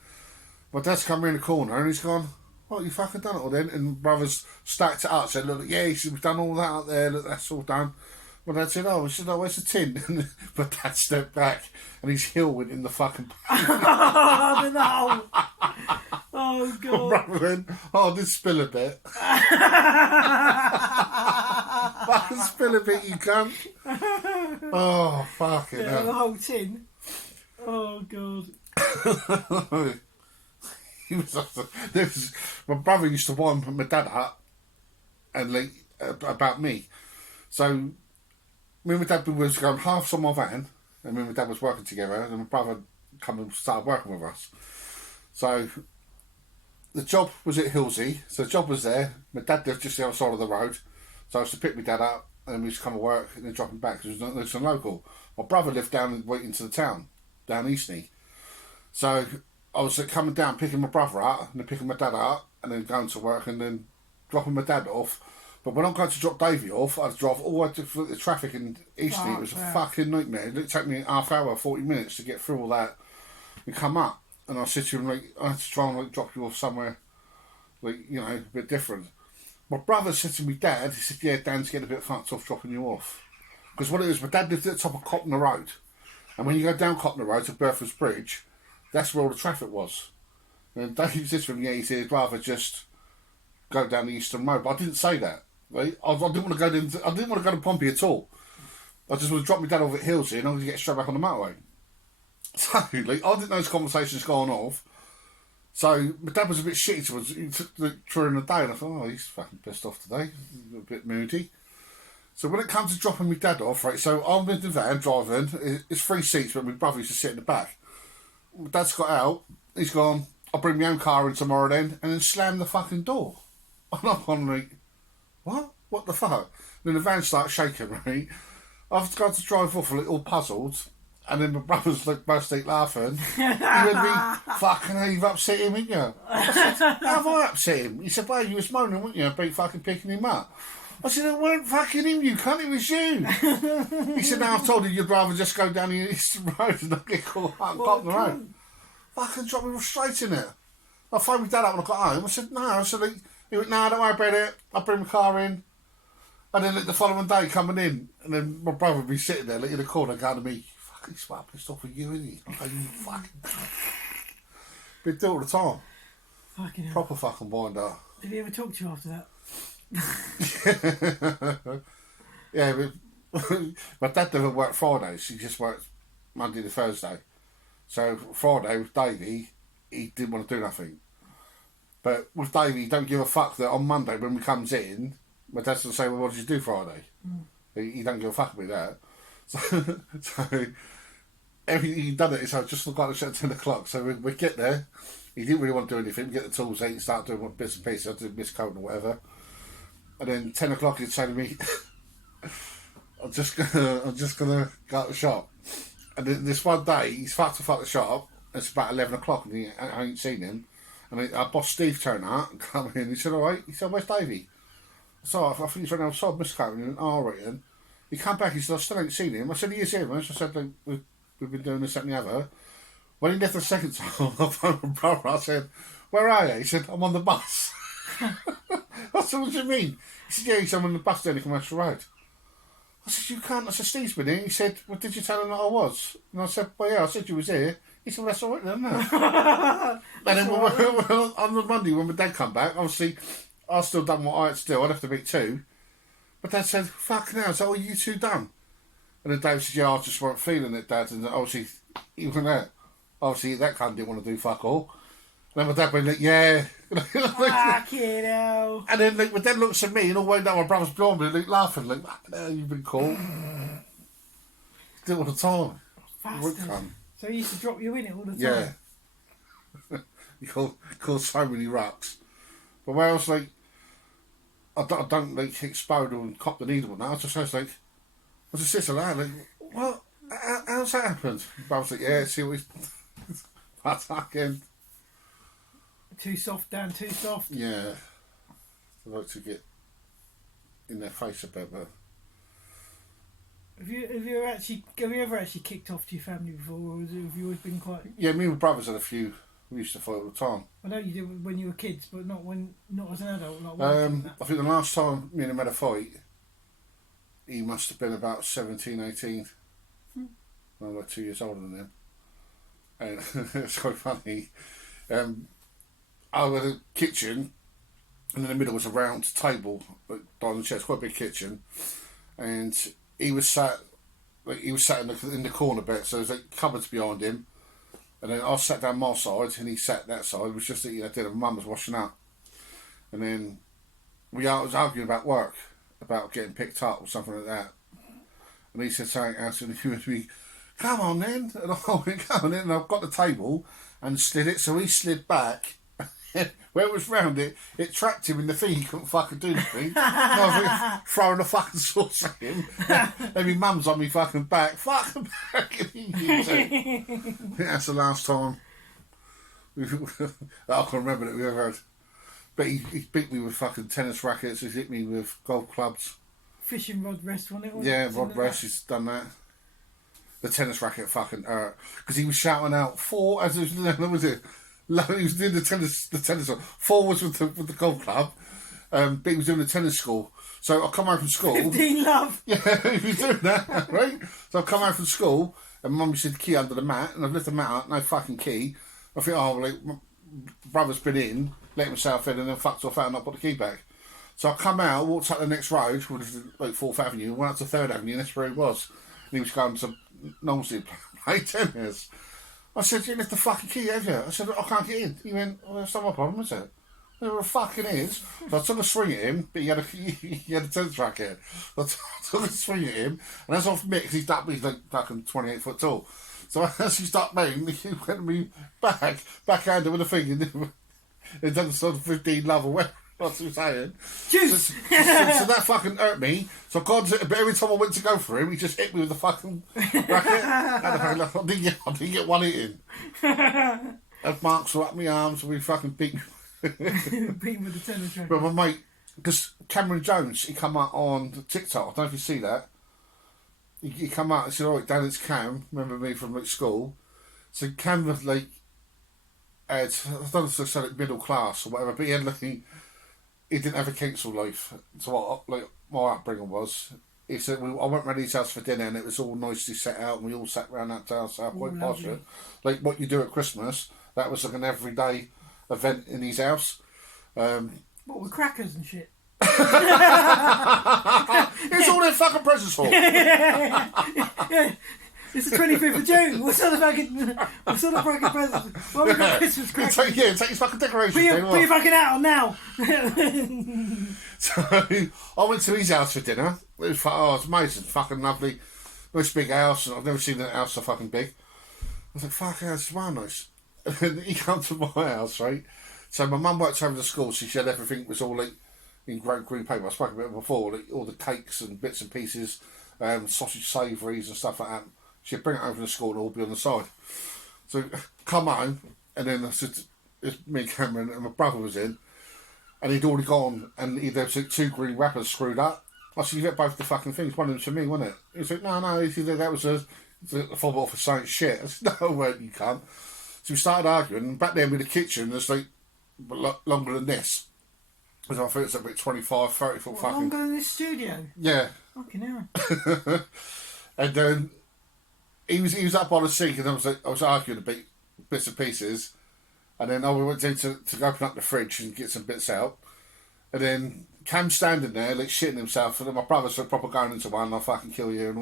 My dad's come around the corner and he's gone, what, you fucking done it all then? And my brother's stacked it up, said, look, yeah, he said, we've done all that out there, look, that's all done. My dad said, oh, where's the tin? And my dad stepped back and his heel went in the fucking... Oh, no. Oh, God. My brother went, oh, I did spill a bit. Fucking spill a bit, you cunt. Oh, fucking hell. The whole tin. Oh, God. My brother used to wind my dad up and like about me. So me and my dad was going halves on my van, and me and my dad was working together, and my brother come and started working with us. So the job was at Hillsey, so the job was there. My dad lived just the other side of the road, so I used to pick my dad up and we used to come to work and then drop him back because there was some local. My brother lived down went into the town, down Eastney. So I was coming down, picking my brother up, and then picking my dad up, and then going to work, and then dropping my dad off But when I'm going to drop Davey off, I had to drive all the way to the traffic in Eastleigh. It was a fucking nightmare. It took me half hour, 40 minutes to get through all that and come up. And I said to him, like, I had to try and like drop you off somewhere, like, you know, a bit different. My brother said to me, Dad, he said, yeah, Dan's getting a bit fucked off dropping you off. Because what it is, my dad lived at the top of Cotton Road. And when you go down Cotton Road to Bertha's Bridge, that's where all the traffic was. And Dave said to him, yeah, he said, he'd rather just go down the Eastern Road. But I didn't say that. Right? I didn't want to go to, I didn't want to go to Pompey at all. I just want to drop my dad over at Hillsey and I'm going to get straight back on the motorway. So, like, I didn't know this conversation's going off. So, my dad was a bit shitty towards during the day, and I thought, oh, he's fucking pissed off today. A bit moody. So, when it comes to dropping my dad off, right, so I'm in the van driving, it's 3 seats, but my brother used to sit in the back. My dad's got out, he's gone, I'll bring my own car in tomorrow then, and then slammed the fucking door. And I'm on like, what? What the fuck? Then the van starts shaking, right? I've got to drive off a little puzzled. And then my brother's like bursting laughing. He would be, fucking hell, you've upset him, ain't you? I said, how have I upset him? He said, well, you was moaning, weren't you, about fucking picking him up? I said, it weren't fucking him, you cunt, it was you. He said, now I've told you you'd rather just go down the Eastern Road and not get caught up on the road. Fucking drop me straight in it. I phoned my dad up when I got home. I said, no. I said, like, he went, no, don't worry about it. I'll bring my car in. And then like, the following day coming in, and then my brother would be sitting there like, in the corner going to me, he's well pissed off with you, isn't he? I'm like, you fucking... Been doing it all the time. Fucking hell. Proper fucking winder. Did he ever talk to you after that? Yeah, but my dad never worked Fridays. He just worked Monday to Thursday. So Friday with Davey, he didn't want to do nothing. But with Davey, he don't give a fuck that on Monday when he comes in, my dad's going to say, well, what did you do Friday? He don't give a fuck about that. So everything he'd done it, so I just got to shut at 10 o'clock. So we get there. He didn't really want to do anything. We get the tools out and start doing bits and pieces. I do Miss Coat or whatever. And then 10 o'clock he'd say to me, I'm just gonna go out the shop. And then this one day he's fucked the shop. It's about 11 o'clock and I ain't seen him. And our boss Steve turned out and come in. He said, all right. He said, where's Davey? So I think he's running outside Miss Coat and all right. And he come back, he said, I still ain't seen him. I said, he is here, man. So I said, like, we've been doing this, that and the other. When he left the second time, I phoned my brother. I said, where are you? He said, I'm on the bus. I said, what do you mean? He said, yeah, he said, I'm on the bus down the commercial road. I said, you can't. I said, Steve's been here. He said, well, did you tell him that I was? And I said, well, yeah, I said you was here. He said, well, that's all right then, isn't it? And then on the Monday when my dad come back, obviously, I still done what I had to do. I'd have to meet two. But Dad said, fucking hell, is that all you two done? And then Dave said, yeah, I just weren't feeling it, Dad. And obviously, even that, obviously that cunt didn't want to do fuck all. And then my dad went, like, yeah. Fucking hell. And then like, my dad looks at me and all the way down my brother's behind me, like, laughing, like, fucking hell, you've been caught. Do it all the time. So he used to drop you in it all the time? Yeah. You cause so many rucks. But where I was like, I don't like explode and cop the needle now. I just was like, I just sit around like, what? How's that happened? But I was like, yeah, see what he's fucking. Too soft, Dan, too soft. Yeah. I like to get in their face a bit, but. Have you ever actually kicked off to your family before, or have you always been quite? Yeah, me and my brothers had a few. We used to fight all the time. I know you did when you were kids, but not as an adult. I think the last time me and him had a fight, he must have been about 17, 18. I'm like 2 years older than him. And it's quite funny. I had a kitchen, and in the middle was a round table, like dining chair. It's quite a big kitchen, and he was sat in the corner bit. So there's like cupboards behind him. And then I sat down my side and he sat that side. It was just that, dinner. Mum was washing up. And then we was arguing about work, about getting picked up or something like that. And he said something else and he went to me, come on then. And I went, come on then. And I've got the table and slid it. So he slid back. Where it was round it trapped him in the thing. He couldn't fucking do anything. I was throwing a fucking sauce at him. Then my mum's on me fucking back. Fucking back. I think that's the last time I can remember that we ever had. But he beat me with fucking tennis rackets. He's hit me with golf clubs. Fishing rod rest, wasn't it? Yeah, rod rest. He's done that. The tennis racket fucking hurt because he was shouting out 4 as was it. He was doing the tennis. 4 was with the golf club. But he was doing the tennis school. So I come home from school. 15 love. Yeah, he was doing that, right? So I come home from school and Mummy said the key under the mat, and I've left the mat out, no fucking key. I think, oh, well, like, my brother's been in, let himself in, and then fucked off out and not put the key back. So I come out, walked up the next road, which is like 4th Avenue, went up to 3rd Avenue, and that's where he was. And he was going to Knowsley play tennis. I said, you left the fucking key, have you? I said, I can't get in. He went, well, that's not my problem, is it? There were fucking is. So I took a swing at him, but he had a tennis racket. So I took a swing at him, and as off Mick, he's like fucking 28 foot tall. So as he started playing, he went to me backhanded with a thing, and it done sort of 15 love or whatever. What he was saying. Juice! So that fucking hurt me. So God, but every time I went to go for him, he just hit me with the fucking racket. I didn't get one hit in. And marks were up my arms, and we fucking beat me. Beat with the tennis racket. But my mate, because Cameron Jones, he come out on TikTok. I don't know if you see that. He come out and said, "All right, Dan, it's Cam. Remember me from like school." So Cam was like, I don't know if I said it middle class or whatever, but he had like he didn't have a council life. So what like my upbringing was. He said, I went round his house for dinner and it was all nicely set out and we all sat round that house quite posh. Like what you do at Christmas, that was like an everyday event in his house. What, with crackers and shit? It's all their fucking presents for. Yeah. It's the 25th of June. What sort of fucking presents? What we got Christmas crackers? Take his fucking decorations. Put your fucking hat on now. So I went to his house for dinner. It was amazing, fucking lovely, nice big house, and I've never seen a house so fucking big. I was like, fuck, that's well nice. And then he came to my house, right? So my mum worked over the school, so she said everything was all like in great green paper. I spoke about it before, like all the cakes and bits and pieces, sausage savouries and stuff like that. She'd bring it over to school and all be on the side. So come home, and then I said, it's me and Cameron, and my brother was in, and he'd already gone, and there was like 2 green wrappers screwed up. I said, you get both the fucking things, one of them's for me, wasn't it? He was like, no, he said, that was a football for saying shit. I said, no, well, you can't. So we started arguing, and back then with the kitchen, there's like longer than this. Because I think it's about 25, 30 foot fucking... Longer than this studio? Yeah. Fucking hell. And then he was up on the sink, and I was arguing a bit, bits and pieces, and then we went in to open up the fridge and get some bits out, and then Cam's standing there like shitting himself, and then my brother's so proper going into one, I'll fucking kill you and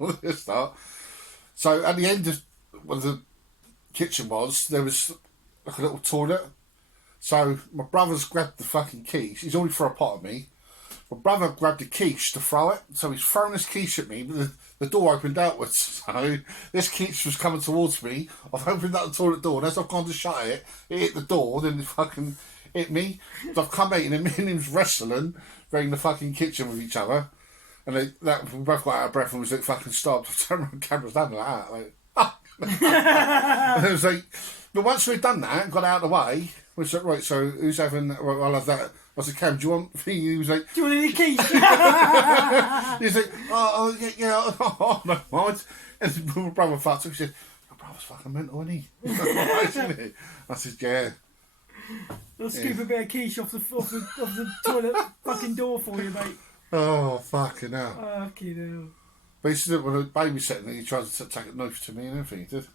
all this stuff. So at the end of where the kitchen was, there was like a little toilet. So my brother's grabbed the fucking quiche. He's already thrown a pot at me. My brother grabbed the quiche to throw it, so he's throwing this quiche at me, but the door opened outwards. So this quiche was coming towards me. I've opened up the toilet door, and as I've gone to shut it, it hit the door, then it fucking hit me. So I've come out, and me and him's wrestling around the fucking kitchen with each other. And we both got out of breath and was like, fucking stopped. I turned around, camera's down like that. Like, ah! And it was like, but once we'd done that, got out of the way, we said, right, so who's having, well, I'll have that. I said, Cam, do you want me? He was like, do you want any quiche? He was like, oh yeah, oh, no, mind. And my brother fucked up. He said, your brother's fucking mental, isn't he? I said, yeah. I'll scoop a bit of quiche off the toilet fucking door for you, mate. Oh, fucking hell. Fucking hell. But he said, when I was babysitting, he tried to take a knife to me and everything, he did.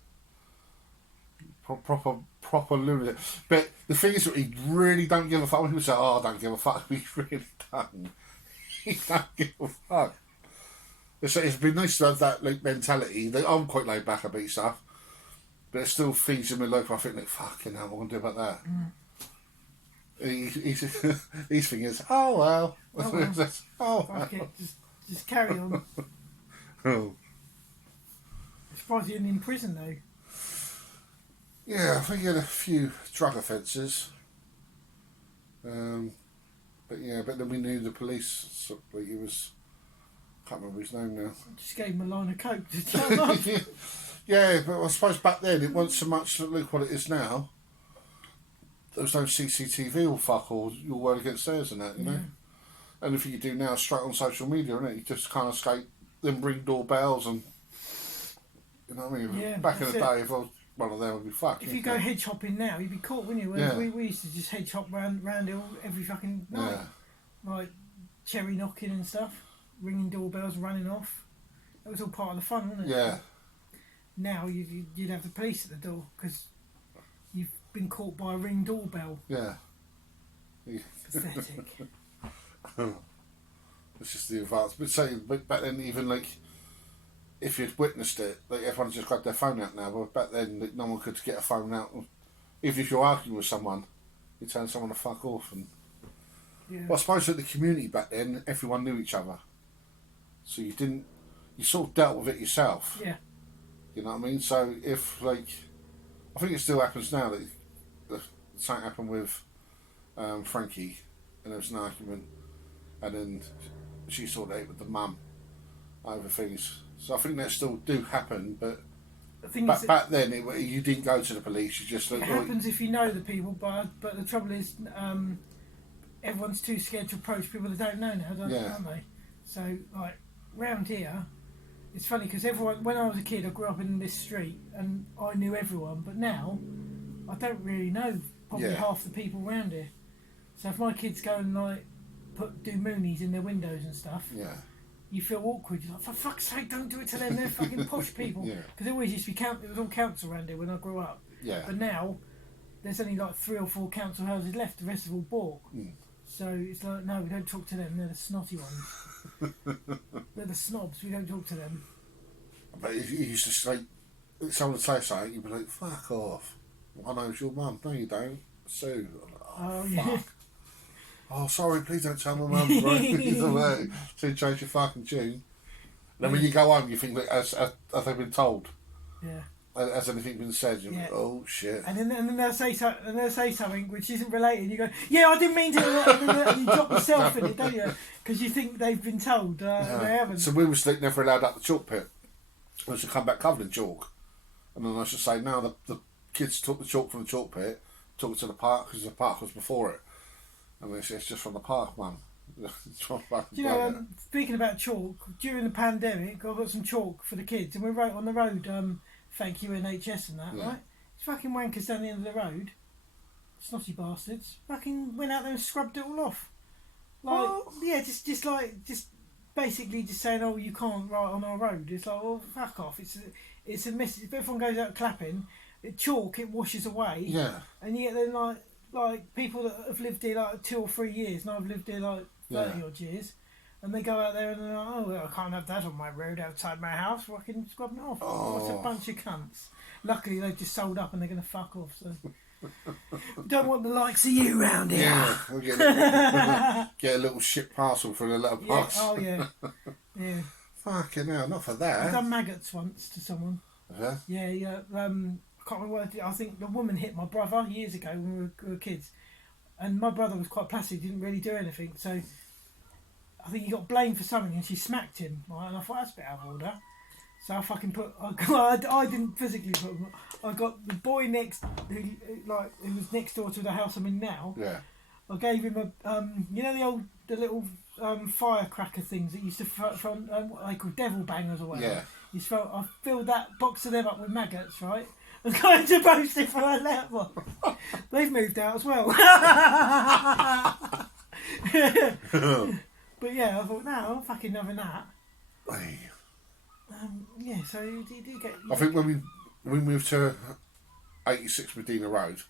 Proper lunatic. But the thing is, he really don't give a fuck. When people say, oh, I don't give a fuck, he really don't. He don't give a fuck. It's been nice to have that like mentality. I'm quite laid back about stuff, but it still feeds in my life. I think, like, fucking hell, what am I going to do about that? His thing is, oh well. Oh, well. Oh, fuck it, just carry on. Oh. I'm surprised you're in prison though. Yeah, I think he had a few drug offences. But then we knew the police. So, like, he was, I can't remember his name now. Just gave him a line of coke to turn off. Yeah, but I suppose back then it wasn't so much like what it is now. there was no CCTV or fuck all, your word against theirs and that, you know. Anything you do now is straight on social media, isn't it? You just can't escape them ring doorbells and, you know what I mean? Yeah, back in the day, if I was one of them, I'd be fucked. If you go hedge hopping now, you'd be caught, wouldn't you? Whereas we used to just hedge hop round it every fucking night. Yeah. Like cherry knocking and stuff, ringing doorbells, running off. That was all part of the fun, wasn't it? Yeah. Now you'd have the police at the door because you've been caught by a ring doorbell. Yeah. Pathetic. It's just the advance. But back then, even like, if you'd witnessed it, like everyone just grabbed their phone out now. But back then, like, no one could get a phone out. Even if you're arguing with someone, you tell someone to fuck off. And well, I suppose that the community back then, everyone knew each other, so you sort of dealt with it yourself. Yeah. You know what I mean? So if like, I think it still happens now that something happened with Frankie, and there was an argument, and then she sorted it with the mum over things. So I think that still do happen, but back then you didn't go to the police. You just it happens if you know the people, but the trouble is everyone's too scared to approach people that don't know now, aren't they? So like round here, it's funny because everyone. When I was a kid, I grew up in this street and I knew everyone, but now I don't really know probably half the people around here. So if my kids go and like do moonies in their windows and stuff, you feel awkward. You're like, for fuck's sake, don't do it to them. They're fucking posh people. Because it always used to be it was all council around here when I grew up. Yeah. But now there's only like 3 or 4 council houses left. The rest are all bought. So it's like, no, we don't talk to them. They're the snotty ones. They're the snobs. We don't talk to them. But if you used to say, someone would say something, you'd be like, fuck off. I know it's your mum. No, you don't. Sue. Oh, fuck. Oh, sorry, please don't tell my mum. Right? So change your fucking tune. And then when you go home, you think, like, has they been told? Yeah. Has anything been said? You're like, oh, shit. And then they'll say something which isn't related. You go, yeah, I didn't mean to. And you drop yourself in it, don't you? Because you think they've been told. They haven't. So we were never allowed up the chalk pit. We used to come back covered in chalk. And then I should say, now the kids took the chalk from the chalk pit, took it to the park, because the park was before it. And it's just from the park, Mum. You know, speaking about chalk, during the pandemic, I got some chalk for the kids, and we wrote on the road, thank you NHS and that, right? It's fucking wankers down the end of the road, snotty bastards, fucking went out there and scrubbed it all off. Like, just basically just saying, oh, you can't write on our road. It's like, well, fuck off. It's a message. If everyone goes out clapping, chalk, it washes away. Yeah. And yet then like people that have lived here like 2 or 3 years, and I've lived here like 30 odd years, and they go out there and they're like, oh, well, I can't have that on my road outside my house, fucking scrubbing it off. Oh. What's a bunch of cunts. Luckily they've just sold up and they're going to fuck off, so don't want the likes of you round here. Yeah, we'll get a little ship parcel for the letterbox. Yeah. Oh yeah. Yeah. Fucking hell, not for that. I've done maggots once to someone. Yeah. I can't remember what I think the woman hit my brother years ago when we were kids, and my brother was quite placid, didn't really do anything, so I think he got blamed for something and she smacked him, right? And I thought, that's a bit out of order, so I fucking I didn't physically put him, I got the boy who was next door to the house I'm in now. I gave him the little firecracker things that used to from what they call devil bangers or whatever. I filled that box of them up with maggots, right? I'm going to post it for a letter. They've moved out as well. But yeah, I thought, no, I'm not fucking having that. So you do get... I think when we moved to 86 Medina Road,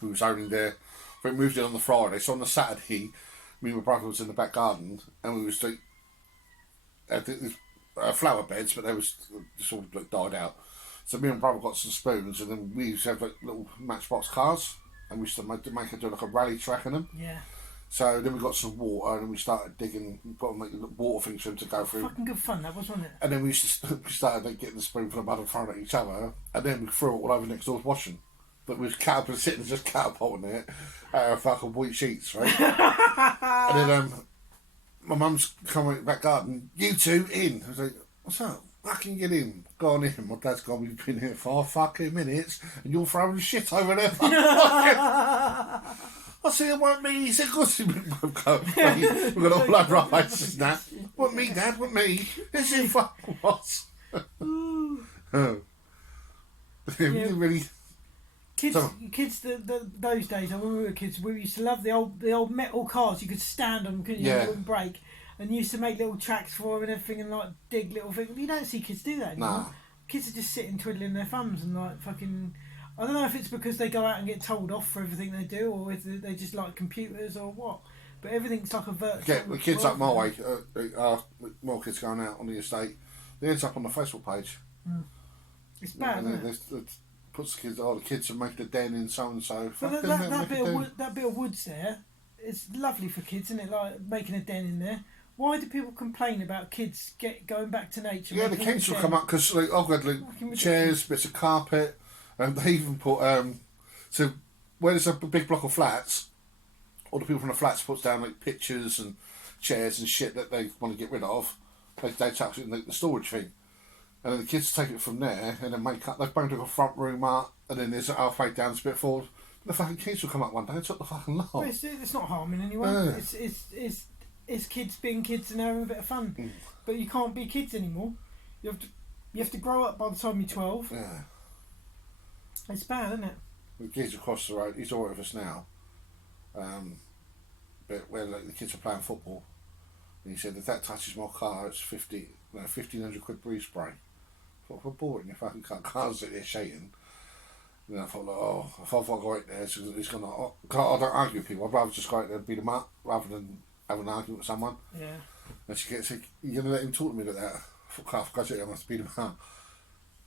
we was only there, I think we moved in on the Friday, so on the Saturday, me and my brother was in the back garden, and we was like, flower beds, but they was just all like died out. So me and my brother got some spoons, and then we used to have like little matchbox cars, and we used to make it do like a rally track in them. Yeah. So then we got some water, and we started digging, put like water things for them to go through. Fucking good fun that was, wasn't it? And then we started like, getting the spoon from the mud and throwing it at each other, and then we threw it all over next door's washing. But we was sitting just catapulting it out of fucking white sheets, right? And then my mum's coming back garden, you two in. I was like, what's up? fucking get in. Go on in. My dad's gone, we've been here 5 fucking minutes and you're throwing shit over there. I said, it weren't me. He said, of course we've got all blood rights and that. What me, Dad? What me? This is fucking what? Really. Kids, those days, when we were kids, we used to love the old metal cars. You could stand them, couldn't you? Yeah. They wouldn't break. And you used to make little tracks for them and everything, and like dig little things. You don't see kids do that anymore. Nah. Kids are just sitting twiddling their thumbs and like fucking. I don't know if it's because they go out and get told off for everything they do, or if they just like computers or what. But everything's like a virtual. Yeah, the kids up my way, more kids going out on the estate. They end up on the Facebook page. Mm. It's bad, isn't it? Puts the kids are making a den in so and so. But that bit of woods there, it's lovely for kids, isn't it? Like making a den in there. Why do people complain about kids going back to nature? Yeah, the kids will come up because like, I've got like chairs, bits of carpet, and they even put so where there's a big block of flats, all the people from the flats puts down like pictures and chairs and shit that they want to get rid of. They chuck it in the storage thing. And then the kids take it from there and then make up. They've banged a front room up, and then there's halfway down, a bit forward. The fucking kids will come up one day and took the fucking lot. Well, it's not harming anyone. It's kids being kids and having a bit of fun. Mm. But you can't be kids anymore. You have to grow up by the time you're 12. Yeah. It's bad, isn't it? The kids across the road. He's all right with us now. But where like the kids are playing football, and he said if that touches my car, it's 1,500 quid breeze spray. I thought, bought it in your fucking car. Cars sit there shaking. And I thought, like, if I go out there, it's gonna. I don't argue with people. I'd rather just go out there and beat them up rather than have an argument with someone. Yeah. And she gets, you're gonna let him talk to me like that? I forgot I must beat him up.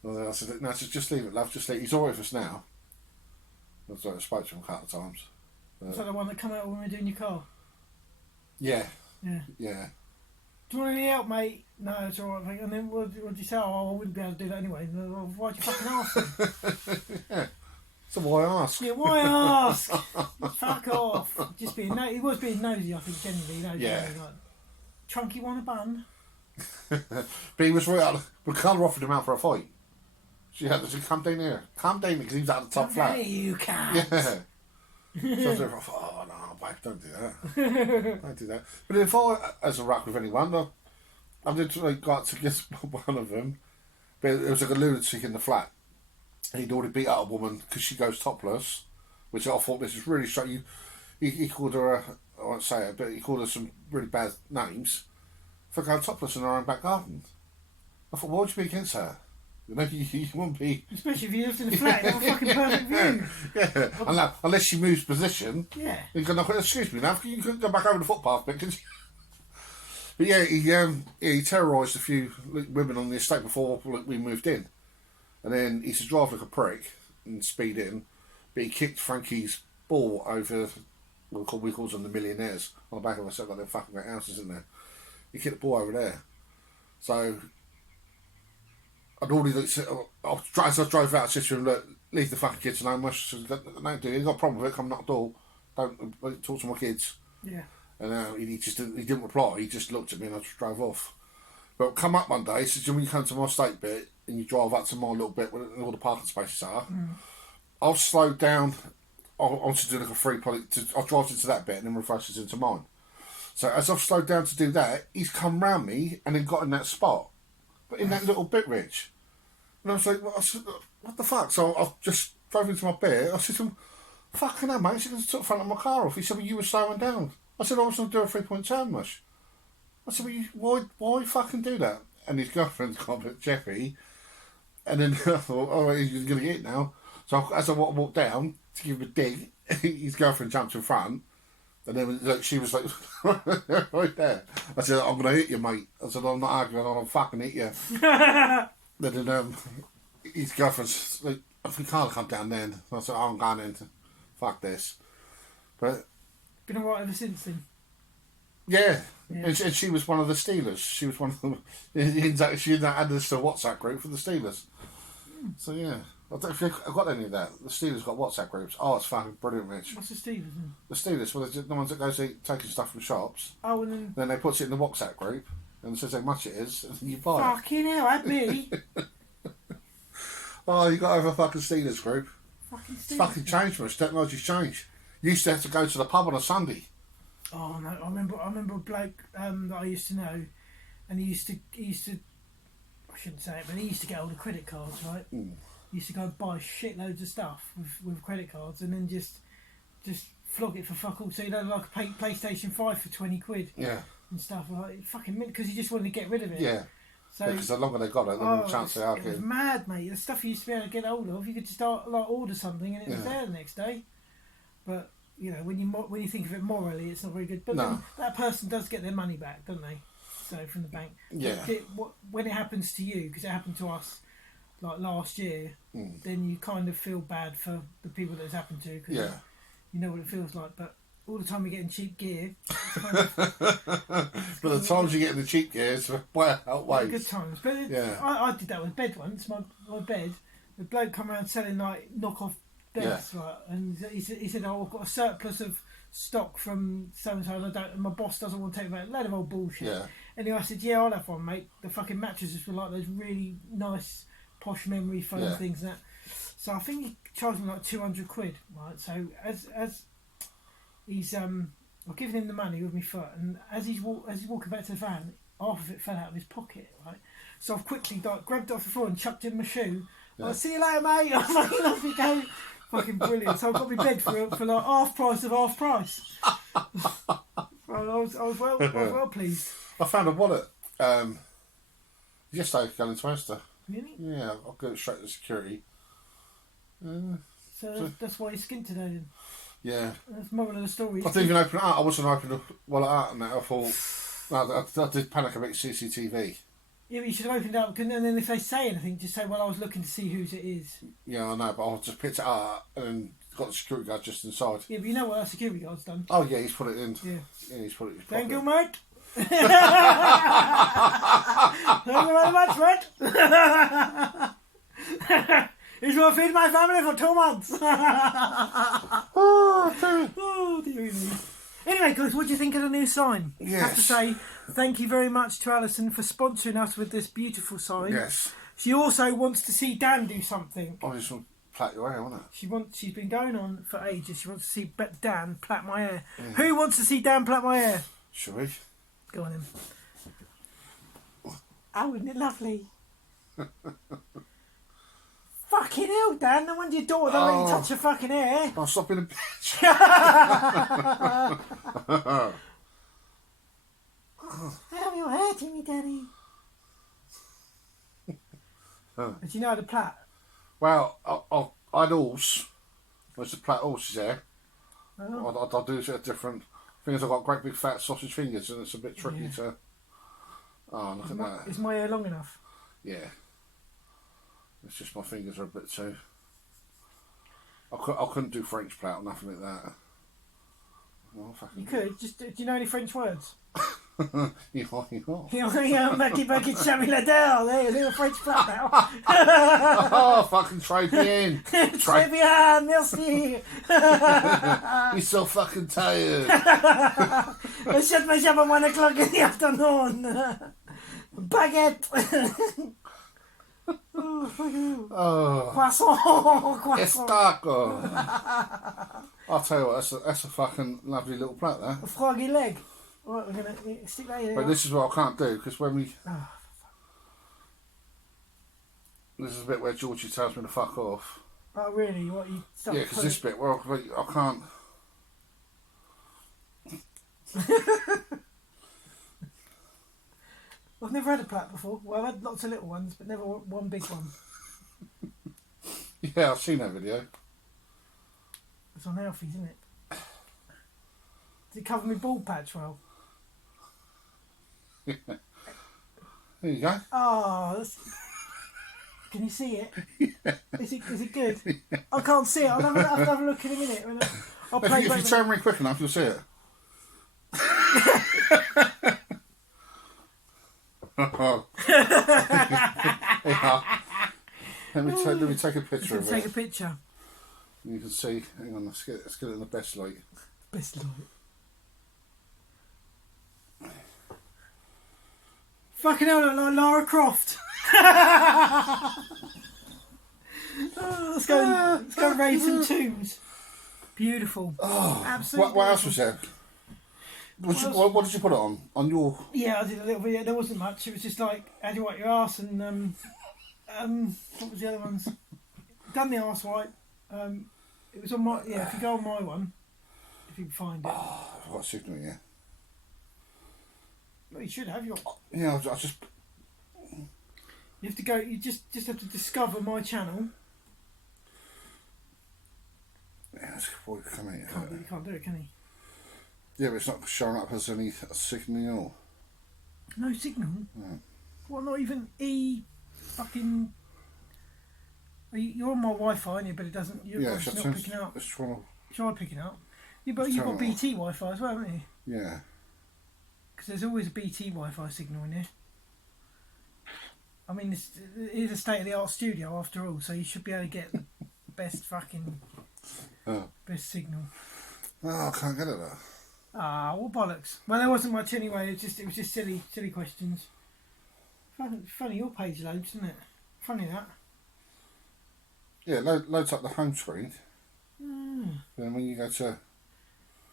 And I said, no, just leave it, love. Just leave. He's all right with us now. I spoke to him a couple of times. Is that the one that come out when we were doing your car? Yeah. Yeah. Yeah. Do you want any help, mate? No, it's all right. And then what did you say? Oh, I wouldn't be able to do that anyway. Well, why'd you fucking ask then? Yeah. So why ask? Yeah, why ask? Fuck off. Just being he was being nosy, I think, genuinely. Yeah. Like, Trunky want a bun? But he was right. We can't offer him out for a fight. She had to come down here. Come down because he was at the top flat. Hey, you can't. Yeah. So I was like, oh no, babe, don't do that. Don't do that. But if I, as a rack with anyone, I did like got to get one of them. But it was like a lunatic in the flat. He'd already beat out a woman because she goes topless, which I thought this is really strange. He called her, I won't say it, but he called her some really bad names for going topless in her own back garden. I thought, why would you be against her? You know, you won't be. Especially if you lived in a flat, you have a fucking perfect view. Yeah, unless she moves position. Yeah. You can go, excuse me now, you couldn't go back over the footpath bit, could you? But yeah, he terrorised a few women on the estate before we moved in. And then he used to drive like a prick and speed in, but he kicked Frankie's ball over, we call them the millionaires, on the back of us. I've got their fucking great houses in there. He kicked the ball over there. So I'd already as I drove out, I said to him, look, leave the fucking kids alone. Don't do it. You've got a problem with it, come knock the door. Don't talk to my kids. Yeah. And he didn't reply. He just looked at me and I just drove off. But come up one day, he said, when you come to my estate bit and you drive up to my little bit where all the parking spaces are, I'll slow down. I'll just do like a free product. I'll drive into that bit and then reverse into mine. So as I've slowed down to do that, he's come round me and then got in that spot. But in that little bit, Rich. And I was like, what the fuck? So I just drove into my bit. I said to him, fucking hell, mate. He took the front of my car off. He said, well, you were slowing down. I said, I was going to do a 3-point turn, mush. I said, well, why fucking do that? And his girlfriend's got a bit Jeffy. And then I thought, oh, he's going to get it now. So as I walked down to give him a dig, his girlfriend jumped in front. And then she was like, right there. I said, I'm going to hit you, mate. I said, I'm not arguing, I'll fucking hit you. Then his girlfriend's like, if we can't come down then. I said, I'm going in. Fuck this. But been alright ever since then? Yeah. And she was one of the Steelers. She was one of them. She added us to a WhatsApp group for the Steelers. So yeah. I don't know if you've got any of that. The Steelers got WhatsApp groups. Oh, it's fucking brilliant, Rich. What's the Steelers then? The Steelers, well, they're the ones that goes taking stuff from shops. Oh, and then they put it in the WhatsApp group, and it says how much it is, and you buy it. Fucking hell, had me. Oh, you got over a fucking Steelers group. Fucking It's fucking changed much. Technology's changed. You used to have to go to the pub on a Sunday. Oh no, I remember a bloke that I used to know, and he used to. I shouldn't say it, but he used to get all the credit cards, right? Mm. He used to go and buy shitloads of stuff with credit cards, and then just flog it for fuck all. So he'd have like a PlayStation 5 for 20 quid. Yeah. And stuff like fucking because he just wanted to get rid of it. Yeah. So because the longer they got it, the more chance they are getting. It was mad, mate. The stuff you used to be able to get hold of, you could just order something and it was there the next day. But you know, when you think of it morally, it's not very good. But then that person does get their money back, don't they? So from the bank. Yeah. When it happens to you, because it happened to us like last year, then you kind of feel bad for the people that it's happened to. Cause you know what it feels like, but. All the time you're getting cheap gear. It's kind of, but the times you get the cheap gear, it's way outweighed. Good times. But I did that with bed once. My bed, the bloke come around selling like knock-off beds, right? And he said, "Oh, I've got a surplus of stock from so-and-so, and my boss doesn't want to take it back." A load of old bullshit. Yeah. Anyway, I said, "Yeah, I'll have one, mate." The fucking mattresses were like those really nice, posh memory foam things and that. So I think he charged me like 200 quid, right? So as he's I've given him the money with my foot, and as he's walking back to the van, half of it fell out of his pocket, right? So I've quickly grabbed it off the floor and chucked in my shoe. I was, "See you later, mate." I fucking off we go. Fucking brilliant. So I got my bed for like half price of half price. Well, I was well pleased. I found a wallet yesterday going into Asda. Really? Yeah, I'll go straight to security. So that's why you skinned today then. Yeah. That's the moral of the story. I didn't even open it up. I wasn't opening the wallet out and that. I thought, I did panic about CCTV. Yeah, but you should have opened it up, and then if they say anything, just say, "Well, I was looking to see whose it is." Yeah, I know, but I just picked it up and got the security guard just inside. Yeah, but you know what our security guard's done. Oh yeah, he's put it in. Yeah, he's put it in his Thank pocket. you, mate. Thank you very much, mate. He's going to feed my family for 2 months. Oh, dear me. Anyway, guys, what do you think of the new sign? Yes. I have to say thank you very much to Alison for sponsoring us with this beautiful sign. Yes. She also wants to see Dan do something. I just want to plait your hair, wasn't it? She's been going on for ages. She wants to see Dan plait my hair. Yeah. Who wants to see Dan plait my hair? Shall we? Go on then. Oh, isn't it lovely? Fucking hell, Dan. No wonder your daughter don't let you touch your fucking hair. I'll stop being a bitch. How you're hurting me, Daddy. Do you know how to plait? Well, I'd horse. I used to plait horses' hair. Oh. I'll do it different things. I've got great big fat sausage fingers and it's a bit tricky to... Oh, look at that. Is my hair long enough? Yeah. It's just my fingers are a bit too... I couldn't do French plait or nothing like that. Well, you could. Just do you know any French words? Bucky Chami Ladelle. They're a French plait now. Oh, fucking très bien. Très bien, merci. You're so fucking tired. I shut my job at 1 o'clock in the afternoon. Baguette. Croissant. Estaco. I'll tell you what, that's a fucking lovely little plait there. A froggy leg. Right, we're going to stick that in. But this is what I can't do, because when we... This is the bit where Georgie tells me to fuck off. Oh, really? What you... Yeah, because this bit where I can't... I've never had a plait before. Well, I've had lots of little ones, but never one big one. Yeah, I've seen that video. It's on Alfie's, isn't it? Does it cover my bald patch well? There you go. Oh, can you see it? Yeah. Is it good? Yeah. I can't see it. I'll have a look in a minute. If you turn me quick enough, you'll see it. Let me take a picture of it. Take a picture. You can see. Hang on, let's get it in the best light. Best light. Fucking hell, look like Lara Croft. Let's go raid some tombs. Beautiful. Oh, absolutely. What else was there? What did you put it on? On your? Yeah, I did a little video. There wasn't much. It was just like how do you wipe your arse and what was the other ones? Done the arse wipe. It was on my If you go on my one, if you can find it. Oh, I've got a signal here. Well, you should have your. Yeah, I just. You have to go. You just have to discover my channel. Yeah, that's before you come here. You can't do it, can he? Yeah, but it's not showing up as any signal at all. No signal. No. What? Not even fucking. You're on my Wi-Fi, aren't you? But it doesn't. You're not picking up. It's trying to. Try picking up. Yeah, but you've got BT Wi-Fi as well, haven't you? Yeah. Because there's always a BT Wi-Fi signal in here. I mean, it is a state-of-the-art studio after all, so you should be able to get the best fucking best signal. Oh, I can't get it though. Ah, what bollocks! Well, there wasn't much anyway. It was just silly questions. Funny your page loads, isn't it? Funny that. Yeah, loads up the home screen. Mm. Then when you go to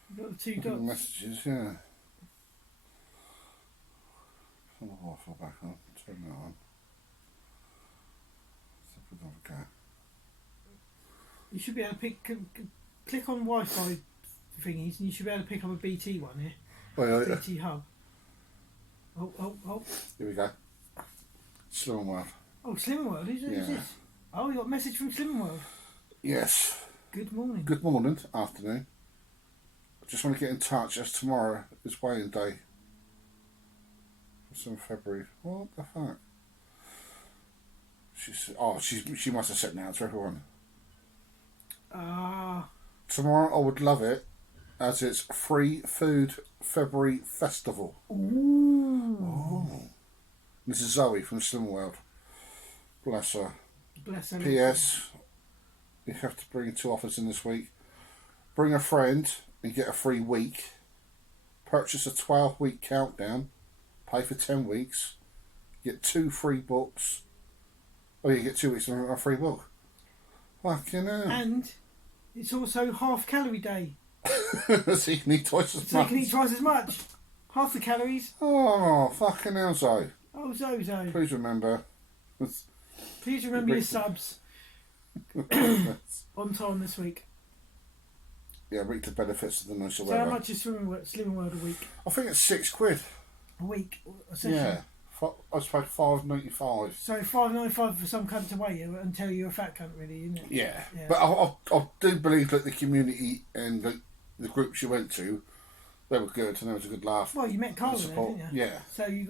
You've got the two dots. messages, yeah. Turn the Wi-Fi back on. Turn that on. Let's have another go. You should be able to click on Wi-Fi thingies, and you should be able to pick up a BT one here. Oh, yeah. BT hub. Oh. Here we go. Slim World. Oh, Slim World. Who's this? Oh, you got a message from Slim World. Yes. Good morning. Good morning, afternoon. I just want to get in touch as tomorrow is weighing day. It's in February. What the fuck? She must have said now to everyone. Tomorrow I would love it as it's Free Food February Festival. Ooh. Oh. This is Zoe from Slim World. Bless her. Bless her. P.S. You have to bring 2 offers in this week. Bring a friend and get a free week. Purchase a 12-week countdown. Pay for 10 weeks. Get 2 free books. Oh, you get 2 weeks and a free book. Fucking hell. And it's also half calorie day. So you can eat twice as much. So you can eat twice as much. Half the calories. Oh, fucking hell, Zoe. Oh, Zoe. Please remember. Please remember your subs. On time this week. Yeah, reap the benefits of the nicer So weather. how much is Slim World a week? I think it's £6. A week? A session? Yeah. I paid £5.95. So £5.95 for some cunt to weigh you and tell you you're a fat cunt, really, isn't it? Yeah. But I do believe that the community and the groups you went to, they were good and there was a good laugh. Well, you met Carla there, didn't you? Yeah. So you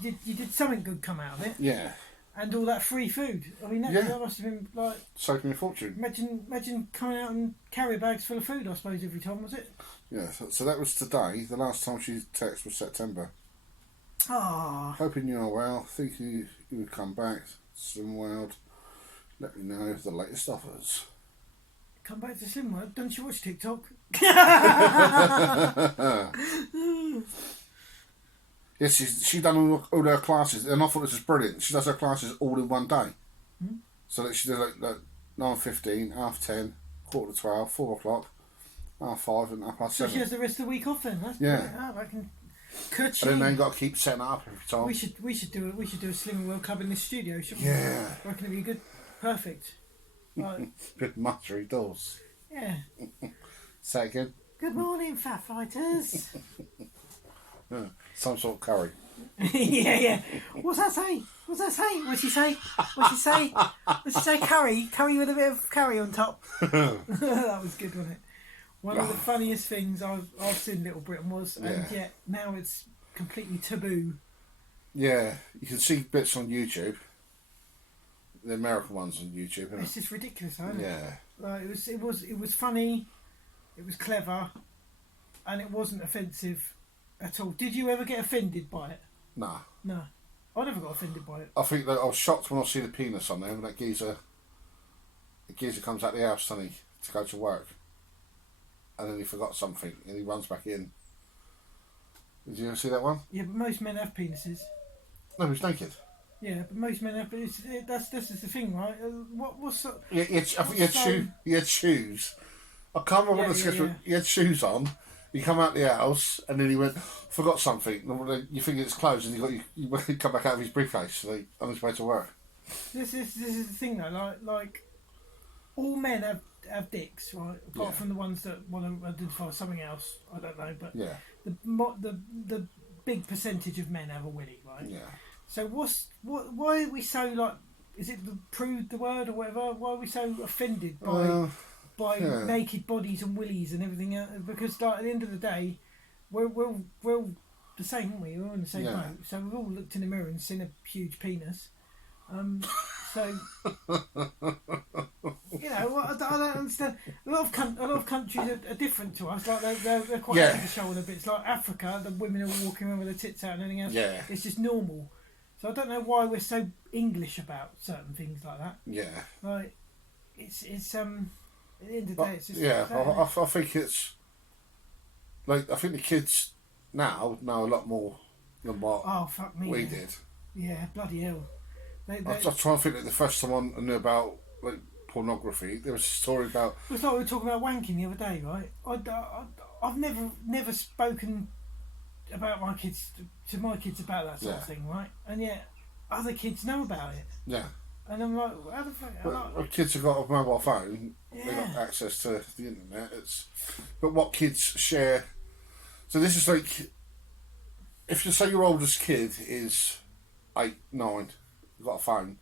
did something good come out of it. Yeah. And all that free food. I mean, that must have been like saved me a fortune. Imagine coming out and carrier bags full of food. I suppose every time, was it? Yeah. So that was today. The last time she texted was September. Ah. Hoping you are well. Thinking you would come back. Slim World. Let me know the latest offers. Come back to Slim World. Don't you watch TikTok? Yes, she done all her classes, and I thought this was brilliant. She does her classes all in one day. Hmm? So that she did like 9:15, 10:30, 11:45, 4 o'clock, 5:30, and 7:30. So she has the rest of the week off then. That's yeah. I reckon. Could she? And then got to keep setting it up every time. We should do a Slim World Club in this studio, shouldn't we? Yeah. I reckon it'd be good. Perfect. Right. Good muttery doors. Yeah. Say it again. Good morning, fat fighters. Some sort of curry. yeah. What's that say? What's she say? What's she say? Curry with a bit of curry on top. That was good, wasn't it? One of the funniest things I've seen in Little Britain was, and yet now it's completely taboo. Yeah, you can see bits on YouTube. The American ones on YouTube. Isn't It's just ridiculous, isn't it? Yeah. Like it was funny, it was clever, and it wasn't offensive at all. Did you ever get offended by it? Nah. No, I never got offended by it. I think that I was shocked when I see the penis on there when that geezer comes out the house, doesn't he, to go to work, and then he forgot something and he runs back in. Did you ever see that one? Yeah, but most men have penises. No, he's naked. Yeah, but most men have. But this is the thing, right? What's that? Yeah, I think he had shoes. I can't remember what the description. He had shoes on. He come out the house and then he went, forgot something. And you think it's closed, and you come back out of his briefcase on his way to work. This is the thing though. Like all men have dicks, right? Apart from the ones that want to identify something else. I don't know, but the big percentage of men have a willy, right? Yeah. So why are we so like? Is it the prude the word or whatever? Why are we so offended by naked bodies and willies and everything else? Because like, at the end of the day, we're the same, aren't we? We're all in the same boat. So we've all looked in the mirror and seen a huge penis. So you know, I don't understand. A lot of countries are different to us. Like they're quite over the shoulder bits. Like Africa, the women are walking around with their tits out and everything else. Yeah. It's just normal. So I don't know why we're so English about certain things like that. Yeah. Like it's at the end of the day, it's just I think it's like I think the kids now know a lot more than what we did. Yeah, bloody hell. I was trying to think that the first time I knew about like pornography, there was a story about. It was like we were talking about wanking the other day, right? I've never spoken about my kids to my kids about that sort of thing, right? And yet other kids know about it. Yeah. And I'm like, how the fuck? Well, kids have got a mobile phone. They've got access to the internet. But what kids share. So this is like, if you say your oldest kid is 8, 9, you've got a phone,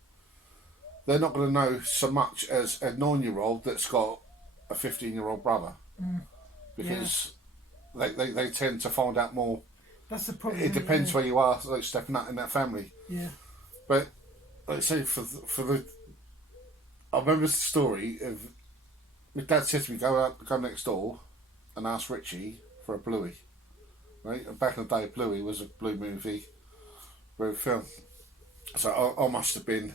they're not going to know so much as a 9-year-old that's got a 15-year-old brother, because they tend to find out more. That's the problem. It depends where you are, like stepping out in that family. Yeah. But like I say, I remember the story of my dad said to me, go next door and ask Richie for a Bluey. Right? And back in the day, Bluey was a blue movie, blue film. So I must have been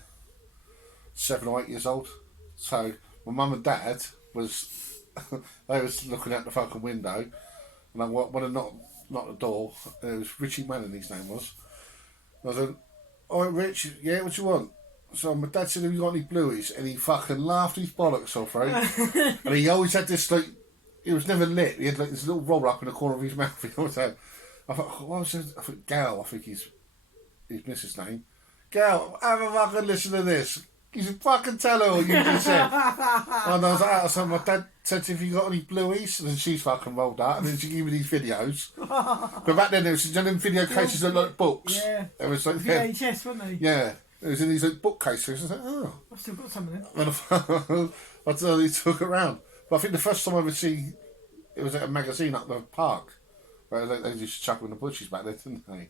7 or 8 years old. So my mum and dad they was looking out the fucking window, and I went to knock the door, and it was Richie Manning, his name was. And I said, "Oh, Rich, yeah, what you want?" So my dad said, "Have you got any Blueies?" And he fucking laughed his bollocks off, right? And he always had this like, it was never lit. He had like this little roll up in the corner of his mouth. He always had. I thought, what was it? I thought Gal. I think his missus' name. Gal, have a fucking listen to this. You should fucking tell her what you just said. And I was like, so my dad said, "Have you got any Blueies?" And then she's fucking rolled out, and then she gave me these videos. But back then there was them video cases that looked like books. Yeah. It was like VHS, wasn't they? Yeah. It was in these like bookcases. I was like, oh. I've still got some of them. And I totally took it around. But I think the first time I ever see it was at a magazine up the park. Where they used to chuck in the bushes back then, didn't they?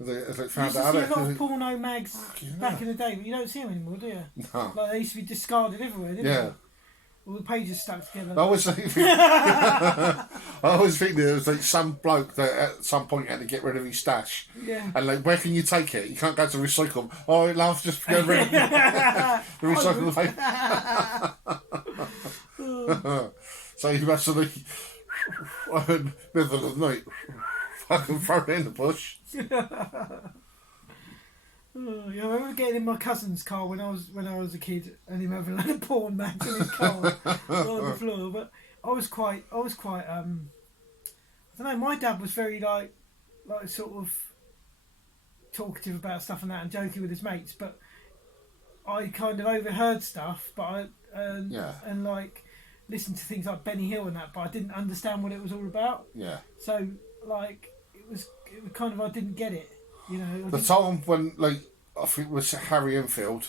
They found out. You used to see a lot of porno mags back in the day, but you don't see them anymore, do you? No. Like they used to be discarded everywhere, didn't they? All the pages stuck together. I always think there was like some bloke that at some point had to get rid of his stash. Yeah. And like, where can you take it? You can't go to recycle. Oh, love, just go rid of the recycle paper. So you must have middle of the night, fucking throw it in the bush. Oh, yeah, I remember getting in my cousin's car when I was a kid, and him having a porn match in his car on the floor. But I was quite I don't know. My dad was very like sort of talkative about stuff and that, and joking with his mates. But I kind of overheard stuff, but and like listened to things like Benny Hill and that, but I didn't understand what it was all about. Yeah. So like it was kind of, I didn't get it. You know, the time when, like, I think it was Harry Enfield,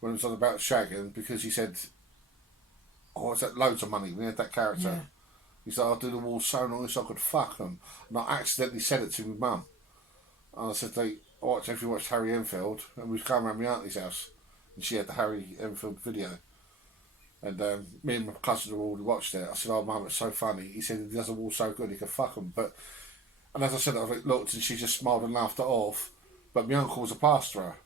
when it was on about shagging, because he said, "Oh, it's that loads of money." We had that character. Yeah. He said, "I'll do the wall so nice I could fuck them," and I accidentally said it to my mum. And I said, "Like, if you watched Harry Enfield," and we was going around my auntie's house, and she had the Harry Enfield video. And me and my cousin had already watched it. I said, "Oh, Mum, it's so funny." He said, "He does the wall so good, he could fuck them." And as I said, I looked and she just smiled and laughed it off. But my uncle was a plasterer.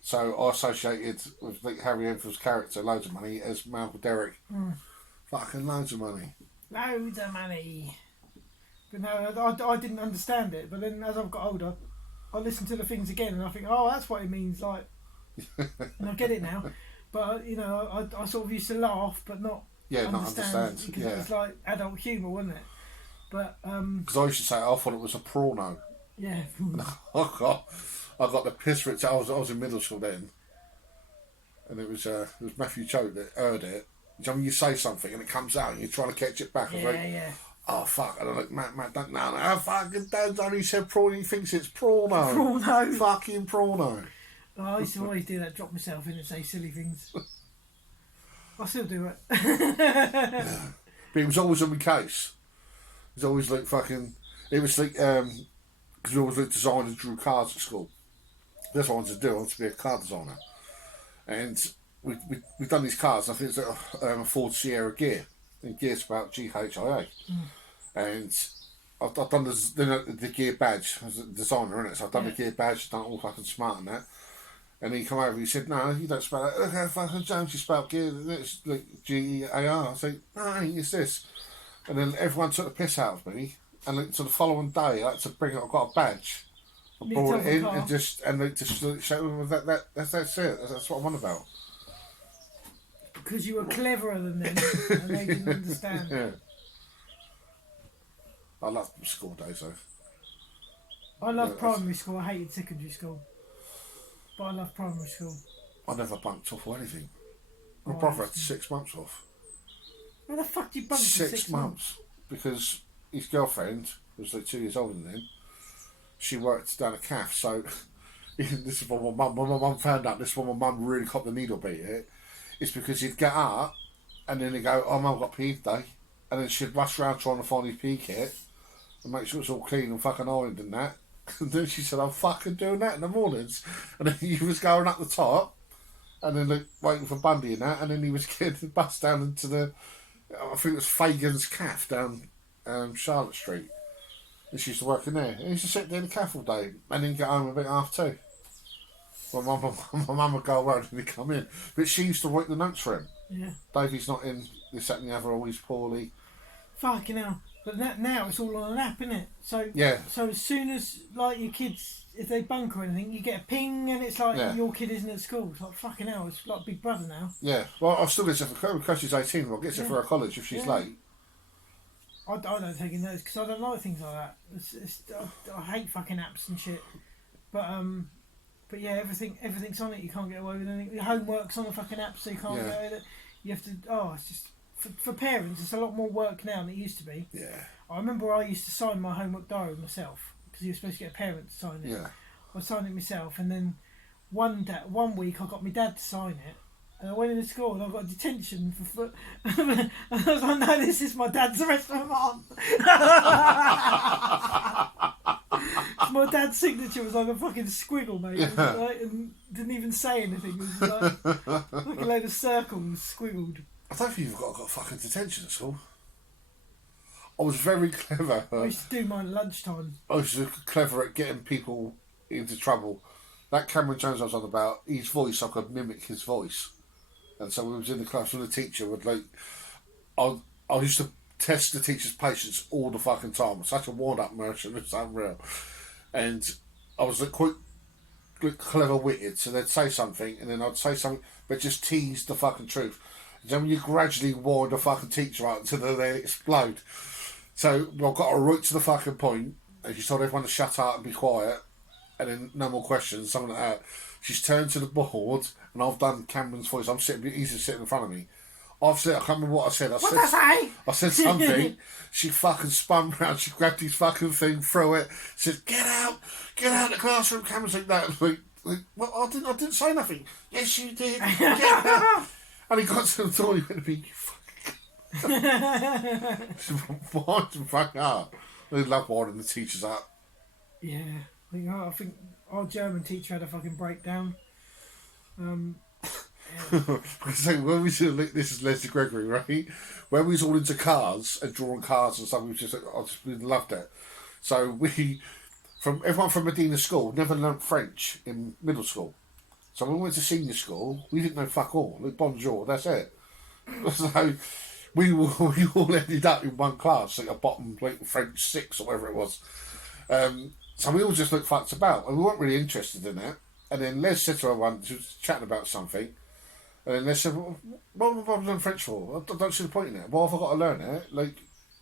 So I associated with like Harry Enfield's character, loads of money, as my Uncle Derek. Fucking loads of money. Loads of money. But no, I didn't understand it. But then as I've got older, I listen to the things again and I think, oh, that's what it means, like, and I get it now. But you know, I sort of used to laugh, but not understand because it was like adult humour, wasn't it? But because I used to say I thought it was a porno. Yeah. I got the piss for it. I was in middle school then, and it was Matthew Choate that heard it. When you say something and it comes out and you're trying to catch it back, I was like, oh fuck! And I'm like, Matt, don't no, fucking Dad's only said prawn. He thinks it's porno. Porno. Fucking porno. Oh, I used to always do that. Drop myself in and say silly things. I still do it. Yeah. But it was always on my case. It was always like fucking. It was like because we always like designed and drew cars at school. That's what I wanted to do. I wanted to be a car designer, and we've done these cars. I think it's a Ford Sierra Gear. And Gear's about GHIA, and I've done the Gear badge as a designer, innit? So I've done the Gear badge, done all fucking smart and that. And he come over and he said, no, you don't spell it. Look how fucking Jones you spell Gear. It's like GEAR. I said, no, it's this. And then everyone took the piss out of me. And like, so the following day, I had to bring it. I got a badge. I brought it in and just show them that's it. That's what I'm on about. Because you were cleverer than them and they didn't understand. Yeah. I love school days though. I loved primary school. I hated secondary school. But I loved primary school. I never bunked off or anything. My brother had 6 months off. Where the fuck did you bunk for 6 months? Because his girlfriend was like 2 years older than him. She worked down a cafe, so this is what my mum found out. This is when my mum really copped the needle beat it. It's because he'd get up and then he'd go, oh, Mum, I've got PE today. And then she'd rush around trying to find his PE kit and make sure it's all clean and fucking ironed and that. And then she said, I'm fucking doing that in the mornings. And then he was going up the top and then like, waiting for Bundy and that. And then he was getting the bus down into the, I think it was Fagan's Cafe down Charlotte Street. And she used to work in there. And he used to sit there in the cafe all day and then get home about 2:30. My mum would go around and he'd come in. But she used to write the notes for him. Yeah. Davey's not in, this, that and the other, always poorly. Fucking hell. But now it's all on an app, isn't it? So yeah. So as soon as like your kids, if they bunk or anything, you get a ping and it's like your kid isn't at school. It's like fucking hell. It's like Big Brother now. Yeah. Well, I'll still get it for because she's 18. I'll get it for her college if she's late. I don't take in those because I don't like things like that. I hate fucking apps and shit. But yeah, everything's on it. You can't get away with anything. Your homework's on the fucking app, so you can't get away with it. You have to. Oh, it's just for parents. It's a lot more work now than it used to be. Yeah. I remember I used to sign my homework diary myself because you were supposed to get a parent to sign it. Yeah. I signed it myself, and then one week I got my dad to sign it. And I went into school and I got detention for and I was like, no, this is my dad's arrest warrant. My dad's signature was like a fucking squiggle, mate. It was like, and didn't even say anything. It was like a load of circles squiggled. I don't think you've got fucking detention at school. I was very clever. I used to do mine at lunchtime. I was clever at getting people into trouble. That Cameron Jones I was on about, his voice, I could mimic his voice. And so we was in the class with the teacher would like, I used to test the teacher's patience all the fucking time. Such a worn-up merchant, it's unreal. And I was like quite clever-witted, so they'd say something, and then I'd say something, but just tease the fucking truth. And then when you gradually warn the fucking teacher out until they explode. So I got her right to the fucking point, and she told everyone to shut up and be quiet, and then no more questions, something like that. She's turned to the board, and I've done Cameron's voice. He's just sitting in front of me. I've said, I can't remember what I said. I said something. She fucking spun round. She grabbed his fucking thing, threw it. Said, "Get out of the classroom." Cameron's like that. Like, well, I didn't say nothing. Yes, you did. Get out. And he got to the door. He went to me, "You fucking." Wind them fucking up. They love winding the teachers up. Yeah, I think our German teacher had a fucking breakdown. So when we said, this is Leslie Gregory, right? When we was all into cars and drawing cars and stuff, we just loved it. So everyone from Medina School never learnt French in middle school. So when we went to senior school, we didn't know fuck all. Like bonjour, that's it. So we all ended up in one class, like a bottom like French 6 or whatever it was. So we all just looked fucked about, and we weren't really interested in it. And then Les said to her one, she was chatting about something, and then Les said, well, what have I learned French for? I don't see the point in it. Why have I got to learn it? Like,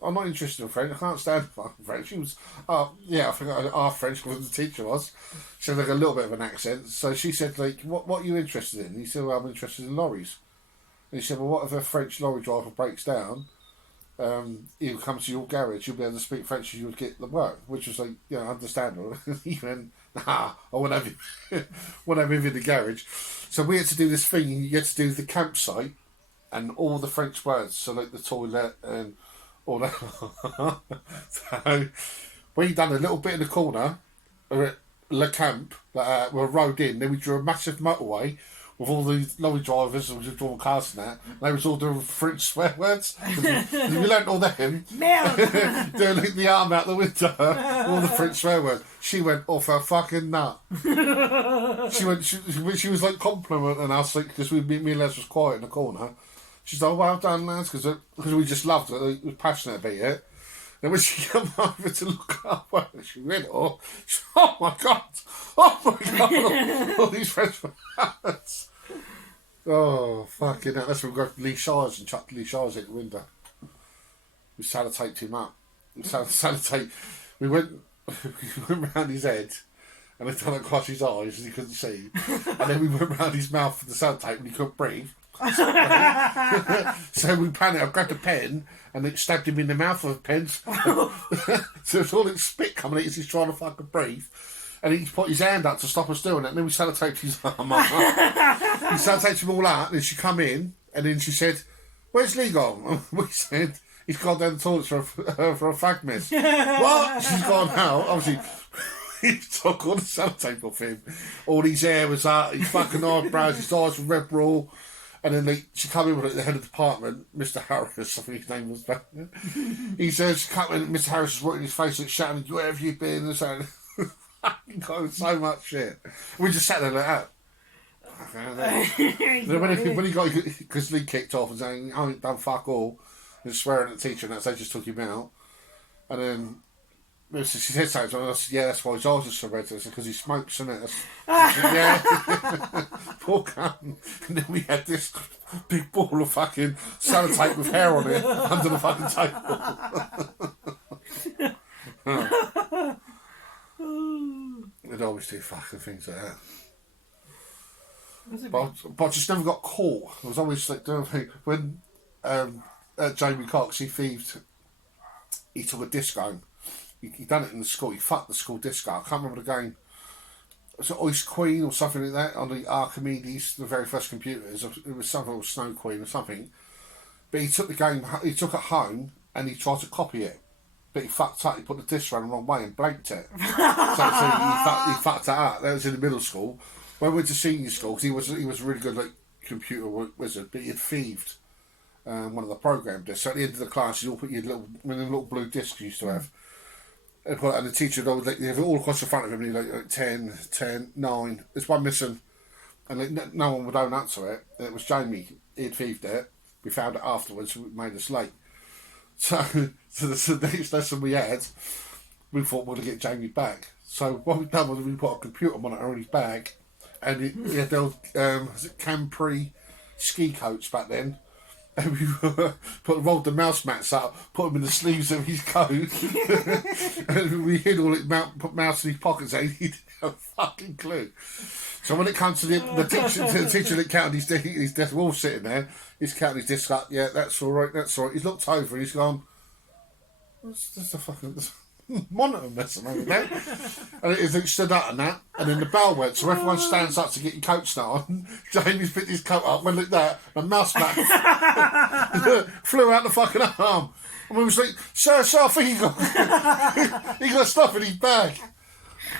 I'm not interested in French. I can't stand fucking French. She was, I think half French because the teacher was. She had like a little bit of an accent. So she said, like, what are you interested in? And he said, well, I'm interested in lorries. And he said, well, what if a French lorry driver breaks down? He'll come to your garage, you'll be able to speak French and you would get the work, which was like, understandable. He went, nah, I won't have him in the garage. So we had to do this thing, you had to do the campsite and all the French words, so like the toilet and all that. So we done a little bit in the corner, Le Camp, we're rode in, then we drew a massive motorway with all the lorry drivers and we were drawing cars and that. They was all doing French swear words. We learnt all them. Doing like the arm out the window. All the French swear words. She went off her fucking nut. She was like complimenting us, like, because me and Les was quiet in the corner. She's like, well done, lads, because we just loved it. We were passionate about it. And when she came over to look up, she read it all. She, oh my god! All these French words. Oh, fucking hell. That's when we go to Lee Shires and chucked Lee Shires out the window. We sellotaped him up. We went round his head and they done it across his eyes and he couldn't see. And then we went round his mouth with the sellotape and he couldn't breathe. So we panicked. I grabbed a pen and it stabbed him in the mouth with a pen. So it's all this spit coming out as he's trying to fucking breathe. And he put his hand up to stop us doing it. And then we sellotaped his arm up. We sellotaped him all out. And then she come in and then she said, where's Lee gone? We said, he's gone down the toilet for a fag miss. What? She's gone out. Obviously, he took all the sellotape off him. All his hair was out. His fucking eyebrows, his eyes were red raw. And then she came in with the head of the department, Mr. Harris, I think his name was back then. He says, she came in, Mr. Harris was working his face like shouting, where have you been? And so, fucking got so much shit. We just sat there like that. when he got, because Lee kicked off and saying, I ain't done fuck all, and swearing at the teacher, and that's they just took him out. And then she said something, I said, yeah, that's why his eyes are so red, because he smokes, isn't it? Yeah. Poor cunt. And then we had this big ball of fucking sellotape with hair on it under the fucking table. They'd always do fucking things like that. But I just never got caught. I was always like doing things. When Jamie Cox, he took a disco. He done it in the school. He fucked the school disco. I can't remember the game. Was it Ice Queen or something like that on the Archimedes, the very first computers? It was something like Snow Queen or something. But he took the game. He took it home and he tried to copy it. But he fucked up. He put the disc around the wrong way and blanked it. So he fucked that up. That was in the middle school. When we went to senior school, because he was a really good like computer wizard, but he had thieved one of the program discs. So at the end of the class, you all put your little blue discs you used to have. And the teacher would always like, they have it all across the front of him, and he'd like 10, 9. There's one missing, and like, no one would own up to it. And it was Jamie. He'd thieved it. We found it afterwards. It made us late. So the next lesson we had, we thought we'd get Jamie back. So what we done was we put a computer monitor in his bag, and he had those was it Campri ski coats back then. And we rolled the mouse mats up, put them in the sleeves of his coat, and we hid all it, put mouse in his pockets, and he didn't have a fucking clue. So when it comes to the teacher that counted his desk, we're all sitting there, he's counting his disc up, yeah, that's all right. He's looked over and he's gone, what's this a fucking monitor messing over there? And it stood up and that, and then the bell went, so everyone stands up to get your coats on. Jamie's picked his coat up, went like that, and mouse mat flew out the fucking arm. And we was like, sir, I think he got stuff in his bag.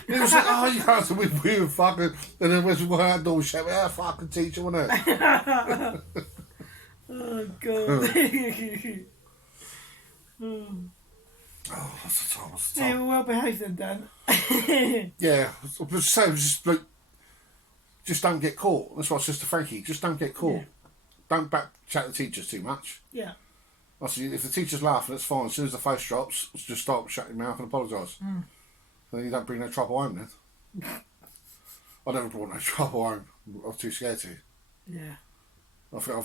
And he was like, oh, you can't, we were fucking, and then when we went out the door, we said, yeah, fucking teacher, wasn't it? Oh, God. Oh, what's the time? Yeah, well behaved then, Dan. Yeah, just like, just don't get caught. That's what Sister Frankie. Just don't get caught. Yeah. Don't back chat the teachers too much. Yeah. If the teacher's laughing, that's fine. As soon as the face drops, just start shutting your mouth and apologise. Then you don't bring no trouble home then. I never brought no trouble home. I was too scared to. Yeah. I think I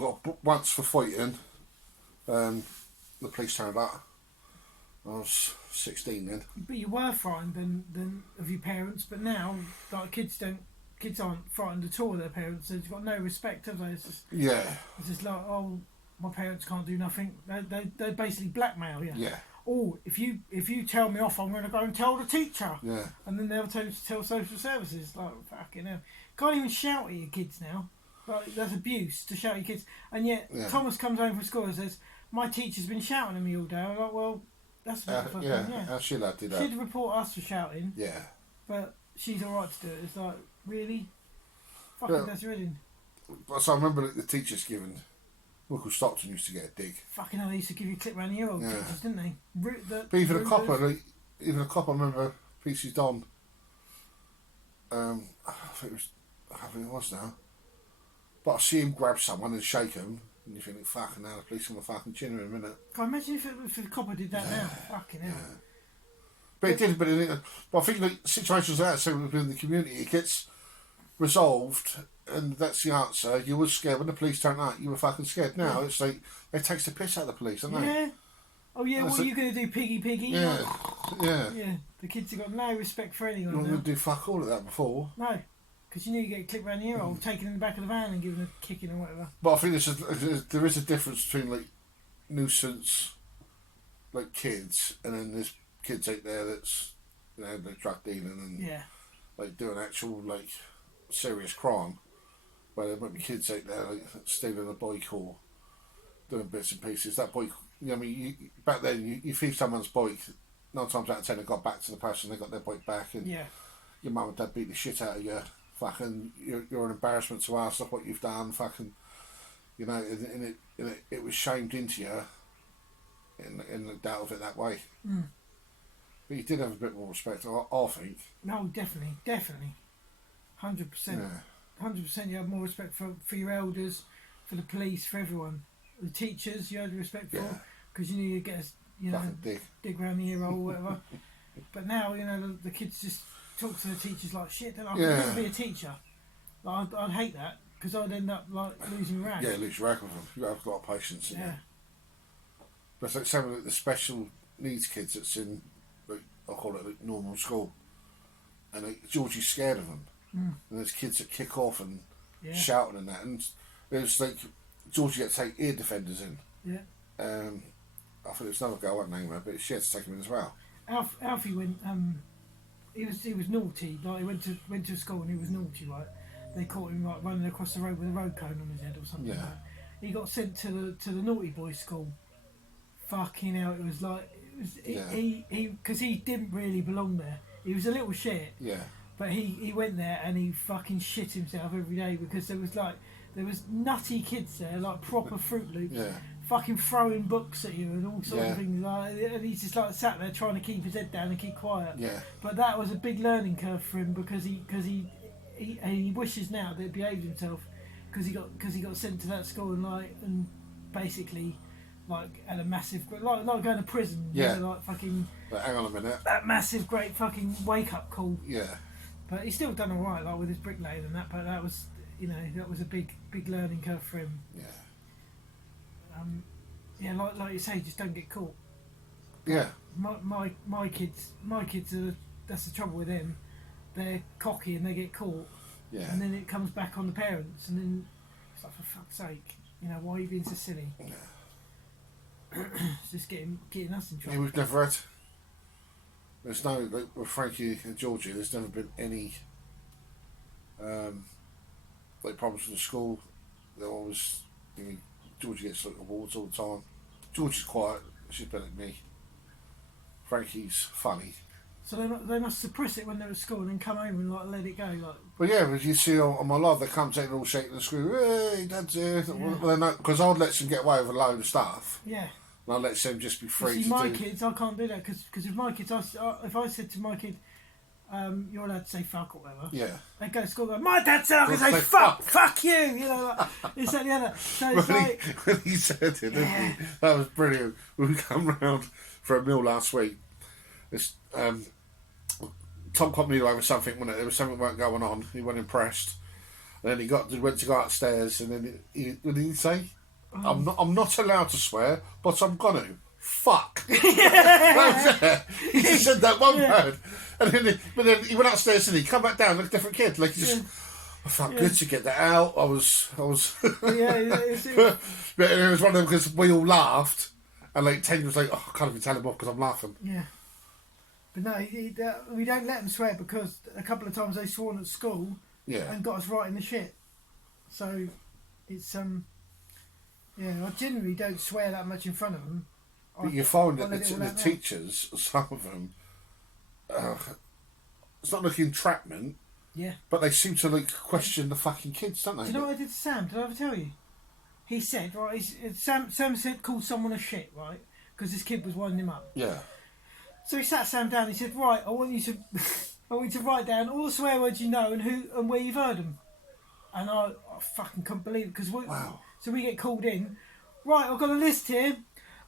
got booked once for fighting. The police turned up. I was 16 then. But you were frightened then of your parents, but now like kids aren't frightened at all of their parents. They've got no respect, have they? It's just like, oh, my parents can't do nothing. They basically blackmail you. Yeah. Oh, if you tell me off, I'm going to go and tell the teacher. Yeah. And then they'll tell social services. Like, fucking hell. Can't even shout at your kids now. Like, that's abuse to shout at your kids. And yet Thomas comes home from school and says, my teacher's been shouting at me all day. I'm like, well, that's a bit of fucking, How should I do that? She'd report us for shouting. Yeah. But she's alright to do it. It's like, really? Fucking that's reading. So I remember the teachers giving... Michael Stockton used to get a dig. Fucking hell, they used to give you a clip round the ear, old teachers, didn't they? But even a copper, I remember PC's Don. I think it was now. But I see him grab someone and shake him, and you think, fucking hell, the police on the fucking chin in a minute. Can I imagine if the copper did that now? Fucking hell. Yeah. But it did, but I think like situations like that, so within the community, it gets resolved, and that's the answer. You were scared when the police turned up. You were fucking scared. Now it's like they take the piss out of the police, don't they? Yeah. Oh yeah. What are you going to do, piggy? Yeah. Yeah. Yeah. The kids have got no respect for anyone. You now. wouldn't do fuck all of that before. No, because you knew you get a clip round the ear, or taken in the back of the van and given a kicking or whatever. But I think there is a difference between like nuisance, like kids, and then there's kids out there that's they're drug dealing and like doing actual like serious crime, where there might be kids out there like stealing a bike or doing bits and pieces. That bike, back then you thieve someone's bike, 9 times out of 10 they got back to the person, they got their bike back, and your mum and dad beat the shit out of you. Fucking, you're an embarrassment to us. Look what you've done. Fucking, and it was shamed into you, in the doubt of it that way. Mm. But you did have a bit more respect, I think. No, definitely, 100%. 100%. You have more respect for your elders, for the police, for everyone. The teachers you had respect for, because you knew you'd get dig round the ear hole or whatever. But now the kids just talk to the teachers like shit. Then I could never be a teacher. Like, I'd hate that because I'd end up like losing rag. Yeah, lose rag with them. You have got a lot of patience. Yeah. But it's like some of the special needs kids that's in, like, I call it like normal school, and like, Georgie's scared of them. Mm. And there's kids that kick off and shouting and that, and there's like Georgie had to take ear defenders in. Yeah. I thought it was another girl, I won't name her, but she had to take him in as well. Alfie went. He was naughty. Like, he went to school and he was naughty. Right, they caught him like running across the road with a road cone on his head or something. Like that. He got sent to the naughty boys school. Fucking hell! It was like he because he didn't really belong there. He was a little shit. Yeah. But he went there and he fucking shit himself every day because there was nutty kids there, like proper Fruit Loops, fucking throwing books at you and all sorts of things. Like, and he's just like sat there trying to keep his head down and keep quiet. Yeah. But that was a big learning curve for him because he wishes now that he behaved himself because he got sent to that school and basically like had a massive like going to prison. Yeah. Like fucking. But hang on a minute. That massive great fucking wake up call. Yeah. But he's still done all right, like with his bricklaying and that. But that was, that was a big learning curve for him. Yeah. Like you say, just don't get caught. Yeah. My kids are. That's the trouble with them. They're cocky and they get caught. Yeah. And then it comes back on the parents, and then it's like, for fuck's sake, why are you being so silly? Yeah. It's just getting us in trouble. Yeah, we've never had. There's no, like with Frankie and Georgie, there's never been any like problems with the school. They're always, Georgie gets like awards all the time. Georgie's quiet, she's better than me. Frankie's funny. So they must suppress it when they're at school and then come home and like let it go. Like. But yeah, but you see on my live, they come out and all shaking and screaming, hey, Dad's here. Because I'd let them get away with a load of stuff. Yeah. And I'd let them just be free see, my kids, I can't do that because with my kids, if I said to my kid, you're allowed to say fuck or whatever, they go to school and go, my dad said I can say fuck you, like, this, that, the other. So it's when he said it, didn't he? That was brilliant. We come round for a meal last week. Tom caught me over something when there was something weren't going on. He wasn't impressed, and then he went to go upstairs, and then what did he say? I'm not allowed to swear, but I'm gonna. Fuck. He just said that one word, and then he went upstairs and he come back down like a different kid. Like he just, I felt good to get that out. I was. But it was one of them because we all laughed, and like Teddy was like, "Oh, I can't even tell him off because I'm laughing." Yeah. But no, we don't let them swear because a couple of times they sworn at school and got us right in the shit. So it's I generally don't swear that much in front of them. But you find that the teachers, some of them, it's not like entrapment. Yeah. But they seem to like question the fucking kids, don't they? Do you know what I did to Sam? Did I ever tell you? He said, right, Sam said called someone a shit, right? Because this kid was winding him up. Yeah. So he sat Sam down. He said, right, I want you to write down all the swear words you know and who and where you've heard them. And I fucking couldn't believe it because so we get called in. Right, I've got a list here.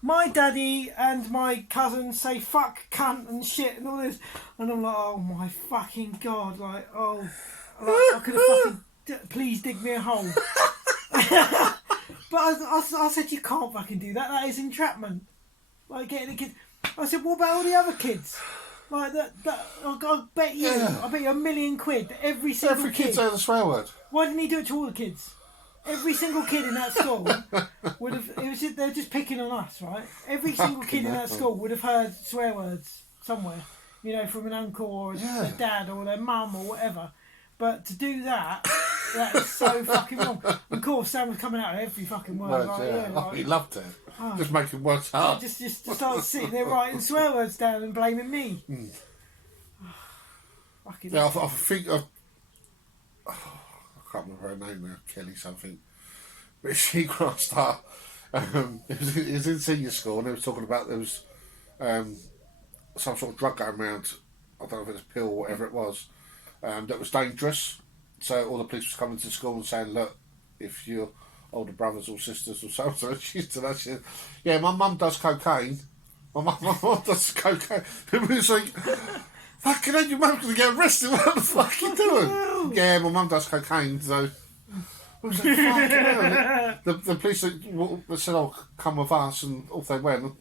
My daddy and my cousins say fuck, cunt and shit and all this. And I'm like, oh my fucking God. Like, I could have fucking, please dig me a hole. But I said, you can't fucking do that. That is entrapment. Like getting a kid. I said, what about all the other kids? Like that I bet you £1 million that every single kid say the swear word. Why didn't he do it to all the kids? Every single kid in that school would have. They're just picking on us, right? Every single kid in that school would have heard swear words somewhere, from an uncle or their dad or their mum or whatever. But to do that is so fucking wrong. Of course, Sam was coming out of every fucking word. He loved it. Just making words up. Just started sitting there writing swear words down and blaming me. I think I can't remember her name now, Kelly something. But she crossed up. It was in senior school, and they was talking about there was some sort of drug going around. I don't know if it was a pill or whatever it was. That was dangerous. So all the police was coming to school and saying, look, if your older brothers or sisters or something, she said, yeah, my mum does cocaine. My mum does cocaine. It was like, fucking hell, your mum's going to get arrested. What the fuck are you doing? Yeah, my mum does cocaine, so... I was like, fucking hell. The police said, oh, come with us, and off they went.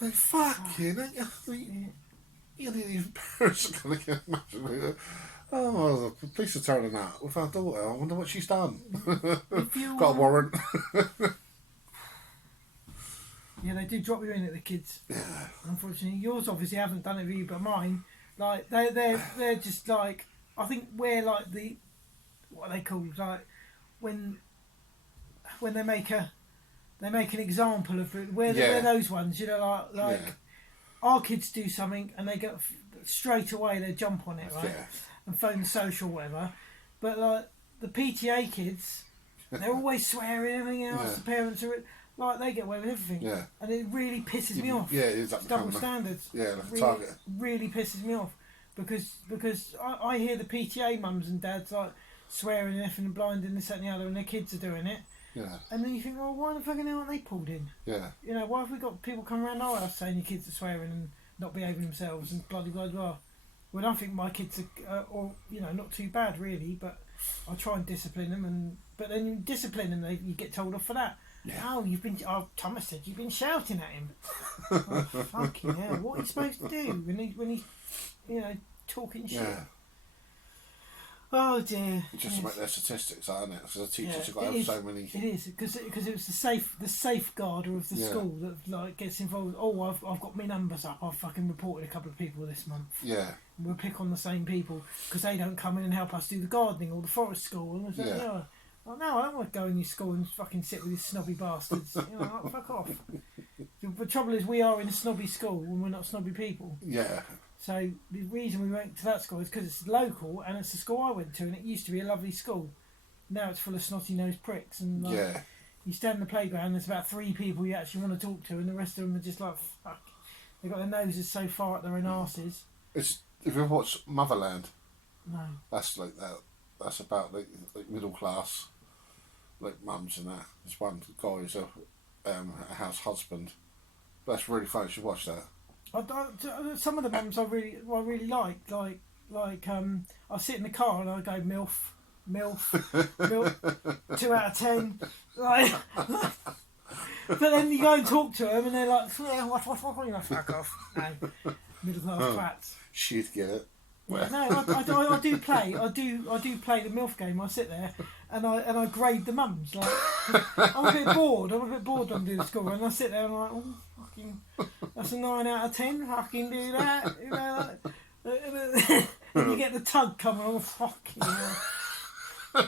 Like, fucking hell. You didn't even parents are going to get imagine. Oh, well, the police are turning out with our daughter. I wonder what she's done. Got a warrant. Yeah, they do drop you in at the kids. Yeah. Unfortunately, yours obviously haven't done it with you, but mine, like they're just like, I think we're like what are they called, like when they make an example of it. We're those ones, like our kids do something and they go straight away, they jump on it, right, and phone the social whatever. But like the PTA kids, they're always swearing everything else. The parents are. Like, they get away with everything. Yeah. And it really pisses me off. Yeah, it is. Double standards. Yeah, like really, a target. Really pisses me off. Because I hear the PTA mums and dads, like, swearing and effing and blinding this, that and the other, and their kids are doing it. Yeah. And then you think, well, why the fucking hell aren't they pulled in? Yeah. Why have we got people coming around our house saying your kids are swearing and not behaving themselves and bloody blah, blah. Well, I think my kids are, not too bad, really, but I try and discipline them, but then you discipline them, you get told off for that. Yeah. Thomas said you've been shouting at him. Oh, fucking hell! What are you supposed to do when he's talking shit? Yeah. Oh dear. Just to make their statistics, aren't it? So the teachers have got to have so many. It is because it was the safeguarder of the school that like gets involved. Oh, I've got my numbers up. I've fucking reported a couple of people this month. Yeah. We'll pick on the same people because they don't come in and help us do the gardening or the forest school. And well, no, I don't want to go in your school and fucking sit with these snobby bastards. Fuck off. The trouble is we are in a snobby school and we're not snobby people. Yeah. So the reason we went to that school is because it's local and it's the school I went to and it used to be a lovely school. Now it's full of snotty-nosed pricks and you stand in the playground, there's about 3 people you actually want to talk to and the rest of them are just like, fuck. They've got their noses so far up their own arses. If you ever watched Motherland, no. That's like that. That's about like middle class. Like mums and that. There's one guy who's a house husband. That's really funny. You should watch that. Some of the mums I really like I sit in the car and I go milf, 2 out of 10, like. But then you go and talk to them and they're like, yeah, what, you know, fuck off, no, middle class twats. She'd get it. Yeah, no, I do play the MILF game. I sit there and I grade the mums. Like, I'm a bit bored when I'm doing the school run. I sit there and I'm like, oh, fucking, that's a 9 out of 10. Fucking do that, you know. And you get the tug coming on. Fucking.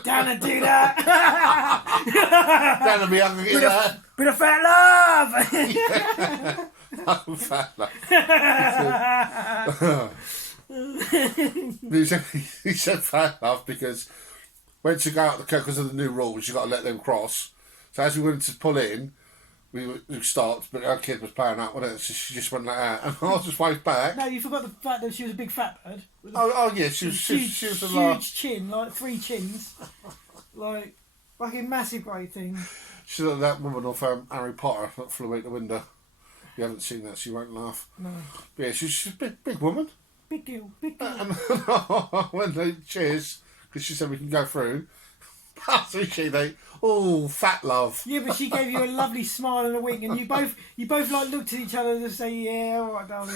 Dan'll do that. Dan'll be able to get that. Bit of fat love. Yeah. Oh, fat love. he said fat love because when you go out the car, because of the new rules, you got to let them cross. So as we went to pull in, we stopped, but our kid was playing up with it, so she just went like that, and I just waved back. No, you forgot the fact that she was a big fat bird. Oh yeah, she was a huge chin, like 3 chins, like fucking massive great thing. She's like that woman off Harry Potter that flew out the window. If you haven't seen that, so you won't laugh. No. But yeah, she's a big woman. Big deal, big deal. When they cheers, because she said we can go through. So they, oh, fat love. Yeah, but she gave you a lovely smile and a wink, and you both like looked at each other and say, "Yeah, all right, darling."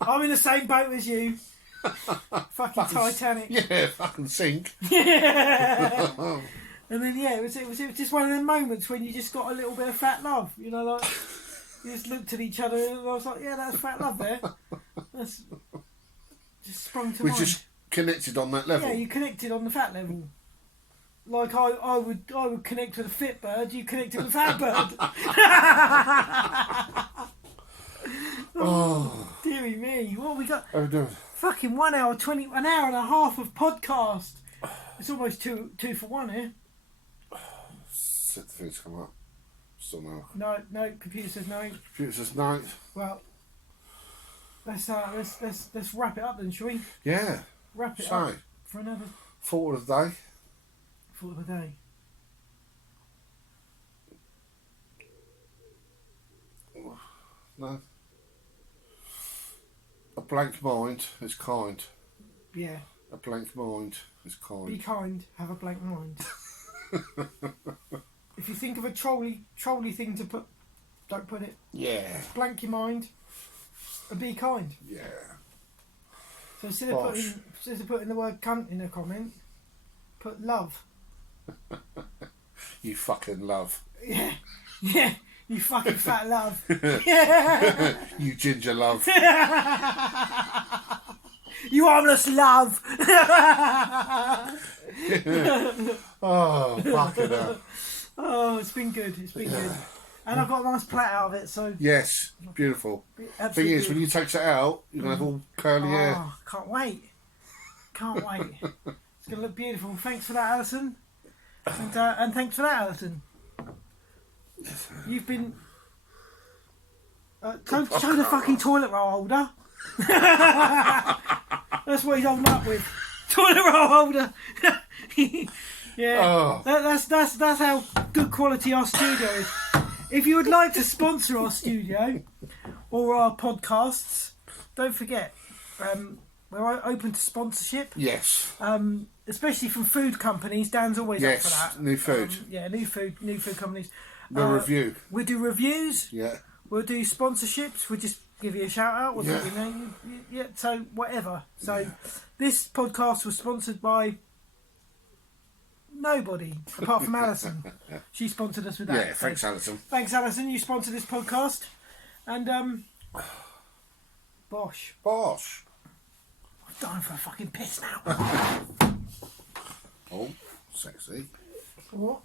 I'm in the same boat as you. Fucking Titanic. Yeah, fucking sink. Yeah. And then it was just one of them moments when you just got a little bit of fat love, you know, like you just looked at each other and I was like, yeah, that's fat love there. That's just sprung to mind. We just connected on that level. Yeah, you connected on the fat level. Like I would connect with a fit bird, you connected with a fat bird. Oh, dearie me. What have we got? How are we doing? Fucking 1 hour 20, an hour and a half of podcast. It's almost two for one here. Set the things come up. Still no. No, computer says no. Computer says no. Well, let's wrap it up then, shall we? Yeah. Wrap it up for another thought of the day. Thought of the day. No. A blank mind is kind. Yeah. A blank mind is kind. Be kind, have a blank mind. If you think of a trolley thing to put, don't put it. Yeah. Blank your mind and be kind. Yeah. So instead of putting the word cunt in a comment, put love. You fucking love. Yeah. Yeah. You fucking fat love. Yeah. You ginger love. You harmless love. Oh, fucking hell. Oh, it's been good. It's been good. And I've got a nice plait out of it, so... Yes, beautiful. Thing is, when you take that out, you're going to have all curly hair. Can't wait. Can't wait. It's going to look beautiful. Thanks for that, Alison. And thanks for that, Alison. You've been... don't show the fucking toilet roll holder. That's what he's holding up with. Toilet roll holder. Yeah. Oh. That's how good quality our studio is. If you would like to sponsor our studio or our podcasts, don't forget we're open to sponsorship. Yes. Especially from food companies. Dan's always up for that. New food. New food companies. Review. We'll do reviews. Yeah. We'll do sponsorships. We'll just give you a shout out. We'll give you a name. Yeah. So whatever. So this podcast was sponsored by nobody apart from Alison. She sponsored us with that. Yeah. Thanks, Alison. Thanks, Alison. You sponsored this podcast, and bosh. I'm dying for a fucking piss now. Oh, sexy. What?